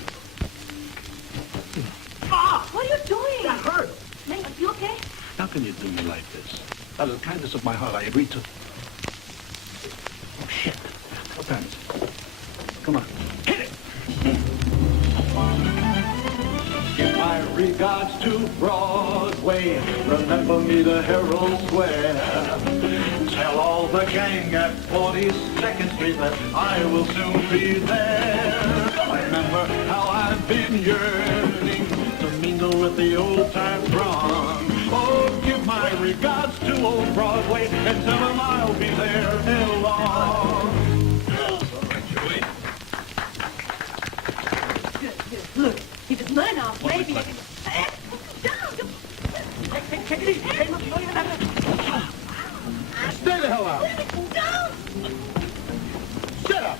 Ah! What are you doing? That hurt. May, are you okay? How can you do me like this? Out of the kindness of my heart, I agreed to... Oh, shit. What time is it? Come on. Hit it! Give my regards to Broadway. Remember me, the Herald Square. Tell all the gang at 42nd Street that I will soon be there. Remember how I've been yearning to mingle with the old-time throng. Oh, give my regards to old Broadway and tell them I'll be there ere long. Good. Look, if it's not enough, maybe I can... Take it easy. Hey, look, you don't even have to... Stay the hell out. Down! Shut up.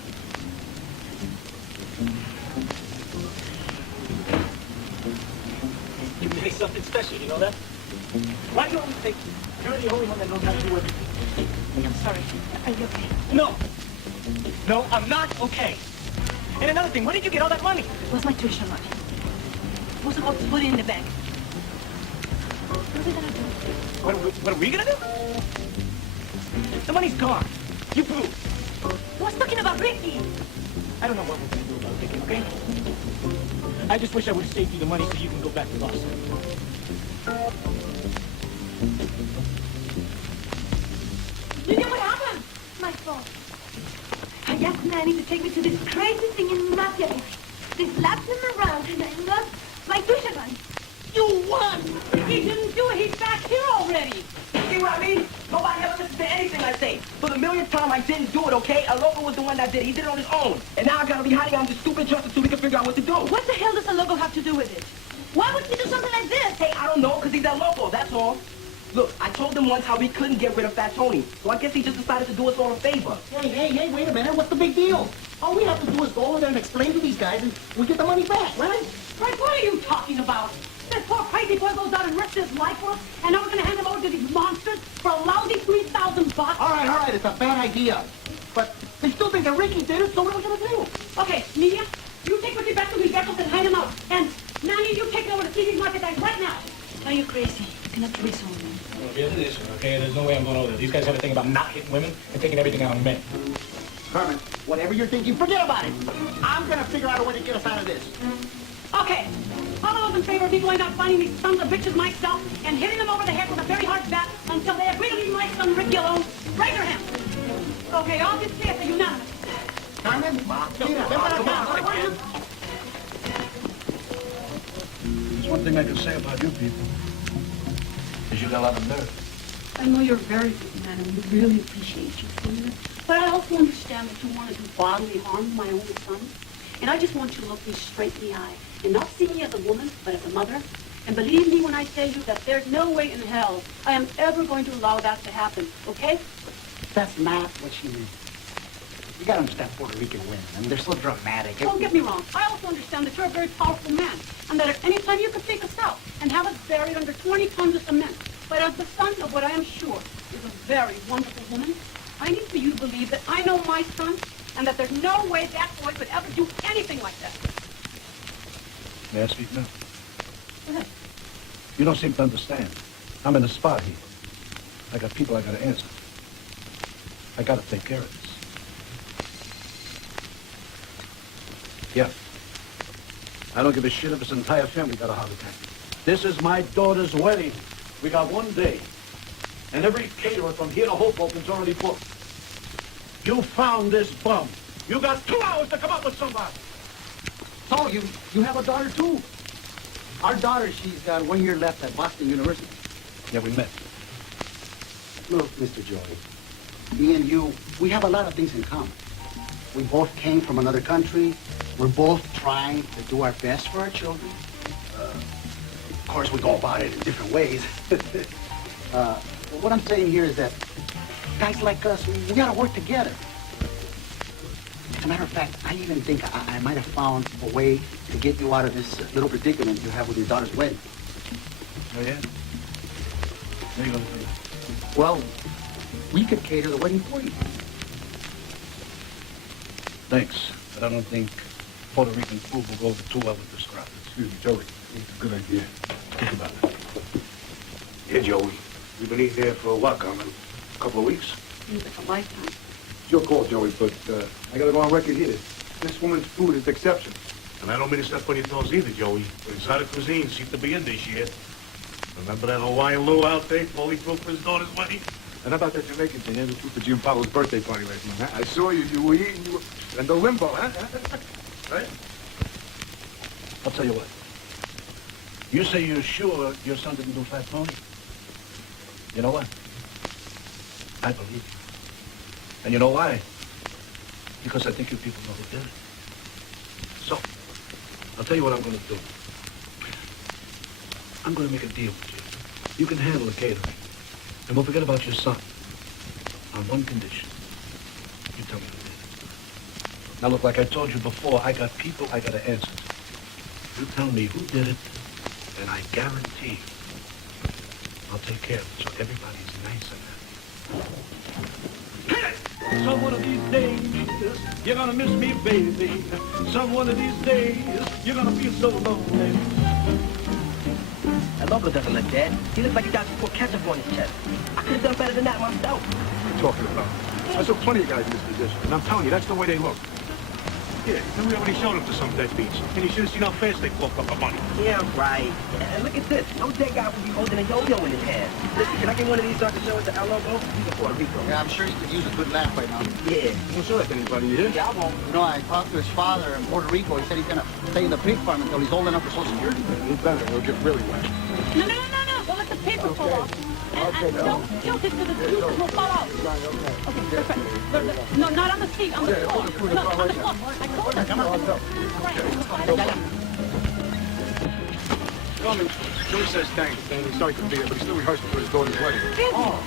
You made something special, you know that? Why do you always think you're the only one that knows how to do everything? I'm sorry. Are you okay? No, I'm not okay. And another thing, where did you get all that money? It was my tuition money. I was supposed to put it in the bank. What are we gonna do? What are we gonna do? The money's gone. You blew. I was talking about Ricky. I don't know what we're gonna do about Ricky, okay? I just wish I would have saved you the money so you can go back to Boston. You know what happened? My fault. I asked Nanny to take me to this crazy thing in Mafia. They slapped him around and I lost my tuition money. You won! He didn't do it. He's back here already. See what I mean? Nobody ever listens to anything I say. For the millionth time, I didn't do it, okay? A local was the one that did it. He did it on his own. And now I gotta be hiding on this stupid justice so we can figure out what to do. What the hell does a logo have to do with it? Why would he do something like this? Hey, I don't know, because he's that local, that's all. Look, I told him once how we couldn't get rid of Fat Tony. So I guess he just decided to do us all a favor. Hey, wait a minute. What's the big deal? All we have to do is go over there and explain to these guys and we get the money back, right? Right, what are you talking about? This poor crazy boy goes out and risks his life for us, and now we're going to hand him over to these monsters for a lousy $3,000. All right. It's a bad idea. But they still think that Ricky did it, so what are we going to do? Okay, Media, you take with you back to these Derechos and hide him out. And Manny, you take it over to TV's merchandise right now. Are you crazy? You cannot do this on me. Well, yes, it is, okay? There's no way I'm going over there. These guys have a thing about not hitting women and taking everything out on men. Carmen, whatever you're thinking, forget about it. I'm going to figure out a way to get us out of this. Okay, all of those in favor of me going out finding these sons of bitches myself and hitting them over the head with a very hard bat until they agree to leave my son Ricky alone, raise your hand. Okay, all this case are unanimous. Carmen, mira, ven para acá. There's one thing I can say about you people, is you got a lot of nerve. I know you're a very good man and we really appreciate you for it. But I also understand that you want to do bodily harm to my only son. And I just want you to look me straight in the eye and not see me as a woman, but as a mother. And believe me when I tell you that there's no way in hell I am ever going to allow that to happen, okay? That's not what she meant. You gotta understand Puerto Rican women. I mean, they're so dramatic. Don't get me wrong. I also understand that you're a very powerful man and that at any time you could take us out and have us buried under 20 tons of cement. But as the son of what I am sure is a very wonderful woman, I need for you to believe that I know my son and that there's no way that boy could ever do anything like that. May I speak now? Go ahead. You don't seem to understand. I'm in a spot here. I got people I gotta answer. I gotta take care of this. Yeah. I don't give a shit if his entire family got a heart attack. This is my daughter's wedding. We got one day. And every caterer from here to Hoboken's already booked. You found this bum. You got 2 hours to come up with somebody. So, you have a daughter, too? Our daughter, she's got 1 year left at Boston University. Yeah, we met. Look, Mr. Joey, me and you, we have a lot of things in common. We both came from another country. We're both trying to do our best for our children. Of course, we go about it in different ways. But what I'm saying here is that guys like us, we gotta work together. As a matter of fact, I even think I might have found a way to get you out of this little predicament you have with your daughter's wedding. Oh, yeah? What are you gonna do? Well, we could cater the wedding for you. Thanks, but I don't think Puerto Rican food will go over too well with this crowd. Excuse me, Joey. It's a good idea. Think about it. Yeah, Joey. We've been eating there for what, Carmen? A couple of weeks? Seems like a lifetime. It's your call, Joey, but I gotta go on record here. This woman's food is exceptional. And I don't mean to step on your toes either, Joey, but exotic cuisine seems to be in this year. Remember that Hawaiian Lou out there fully through for his daughter's wedding? And how about that Jamaican thing, the food for Jim Paulo's birthday party last night? Huh? I saw you. You were eating. And the limbo, huh? Right? I'll tell you what. You say you're sure your son didn't do Fat Tony? You know what? I believe you. And you know why? Because I think you people know who did it. So, I'll tell you what I'm going to do. I'm going to make a deal with you. You can handle the catering. And we'll forget about your son. On one condition. You tell me who did it. Now look, like I told you before, I got people I got to answer to. You tell me who did it, and I guarantee I'll take care of it so everybody's nice and happy. Some one of these days, you're gonna miss me, baby. Some one of these days, you're gonna feel so lonely. That logo doesn't look dead. He looks like he got some ketchup on his chest. I could have done better than that myself. What are you talking about? I saw plenty of guys in this position, and I'm telling you, that's the way they look. Yeah, then we already showed him to some deadbeats. And you should have seen how fast they forked up the money. Yeah, right. And look at this. No dead guy would be holding a yo-yo in his hand. Listen, can I get one of these so I can show it to our logo? He's in Puerto Rico. Yeah, I'm sure he could use a good laugh right now. Yeah. Don't show that to anybody, you hear? Yeah, I won't. You know, I talked to his father in Puerto Rico. He said he's gonna stay in the pig farm until he's old enough for Social Security. You better. He'll get really wet. No. Don't let the paper fall off. And don't tilt it so the juices will fall out. Okay, perfect. No, not on the seat, on the floor. No, on the floor. I told her. Come on. Carmen, Joey says thanks, and he's sorry to be here, but he's still rehearsing for his daughter's wedding. Oh,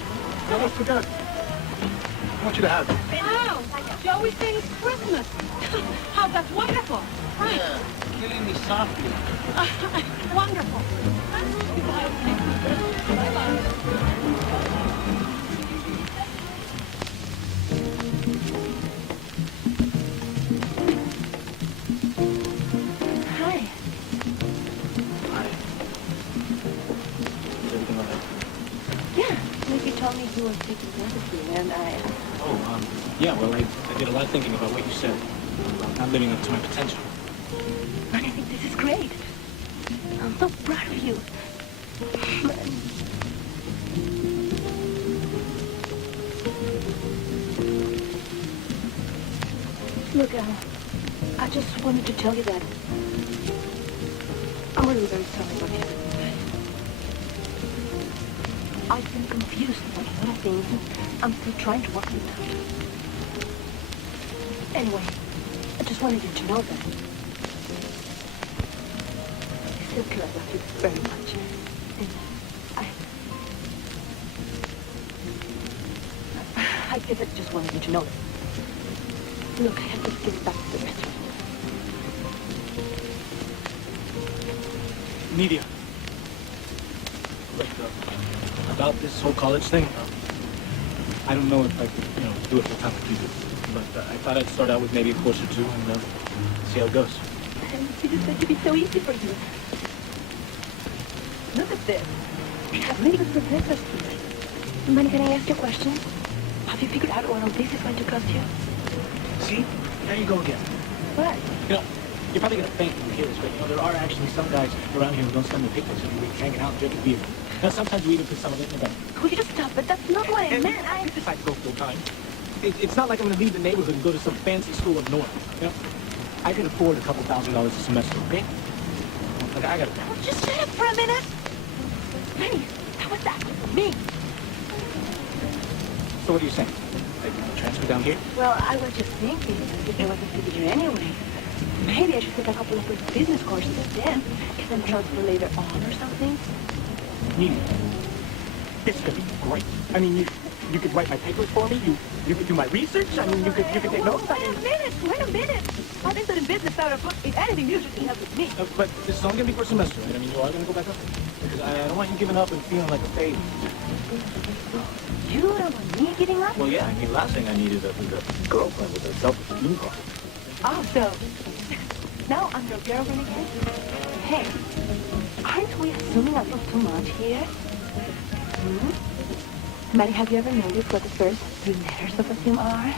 I almost forgot. I want you to have it. Wow, Joey sings Christmas. How that's wonderful. Right. Yeah, killing me softly. Wonderful. Hi. Hi. Is everything all right? Yeah, like you told me you were taking care of me, and Yeah, well, I did a lot of thinking about what you said. About not living up to my potential. and I think this is great. I'm so proud of you. Look, I just wanted to tell you that I'm really very sorry about you. I've been confused about a lot of things, and I'm still trying to work them out. Anyway, I just wanted you to know that I still care about you very much. And I guess I just wanted you to know that. Look, I have to get back to the restaurant. Media. Look, about this whole college thing, I don't know if I could, do it full time like you do. But I thought I'd start out with maybe a course or two and see how it goes. And it is going to be so easy for you. Look at this. We have really good for breakfast tonight. Manny, can I ask you a question? Have you figured out what all this is going to cost you? See? There you go again. What? You're probably going to thank me to hear this, but, there are actually some guys around here who don't spend their picnics every week hanging out and drinking beer. Now, sometimes we even put some of it in the bank. Will you just stop it? That's not what I meant. I decide to go full time. It's not like I'm going to leave the neighborhood and go to some fancy school up north. I can afford a couple $1,000s a semester, okay? Like, I got to. Oh, just shut up for a minute. Manny, how was that? Me. So what are you saying? transfer down here? Well, I was just thinking, if there was a signature anyway, maybe I should take a couple of quick business courses then, get them transfer later on or something. Nini, this could be great. I mean, you could write my papers for me. You could do my research. I mean, you could take notes. Wait a minute. I think that in business start a book, if anything, you should help with me. But this is only going to be for a semester, right? I mean, you are going to go back up. Because I don't want you giving up and feeling like a failure. You don't want me giving up? Well, yeah, I mean, last thing I needed was a girlfriend with a self-esteem problem. Oh, so now I'm your girlfriend again? Hey, aren't we assuming a little too much here? Maddie, have you ever noticed what the first 3 letters of a name are?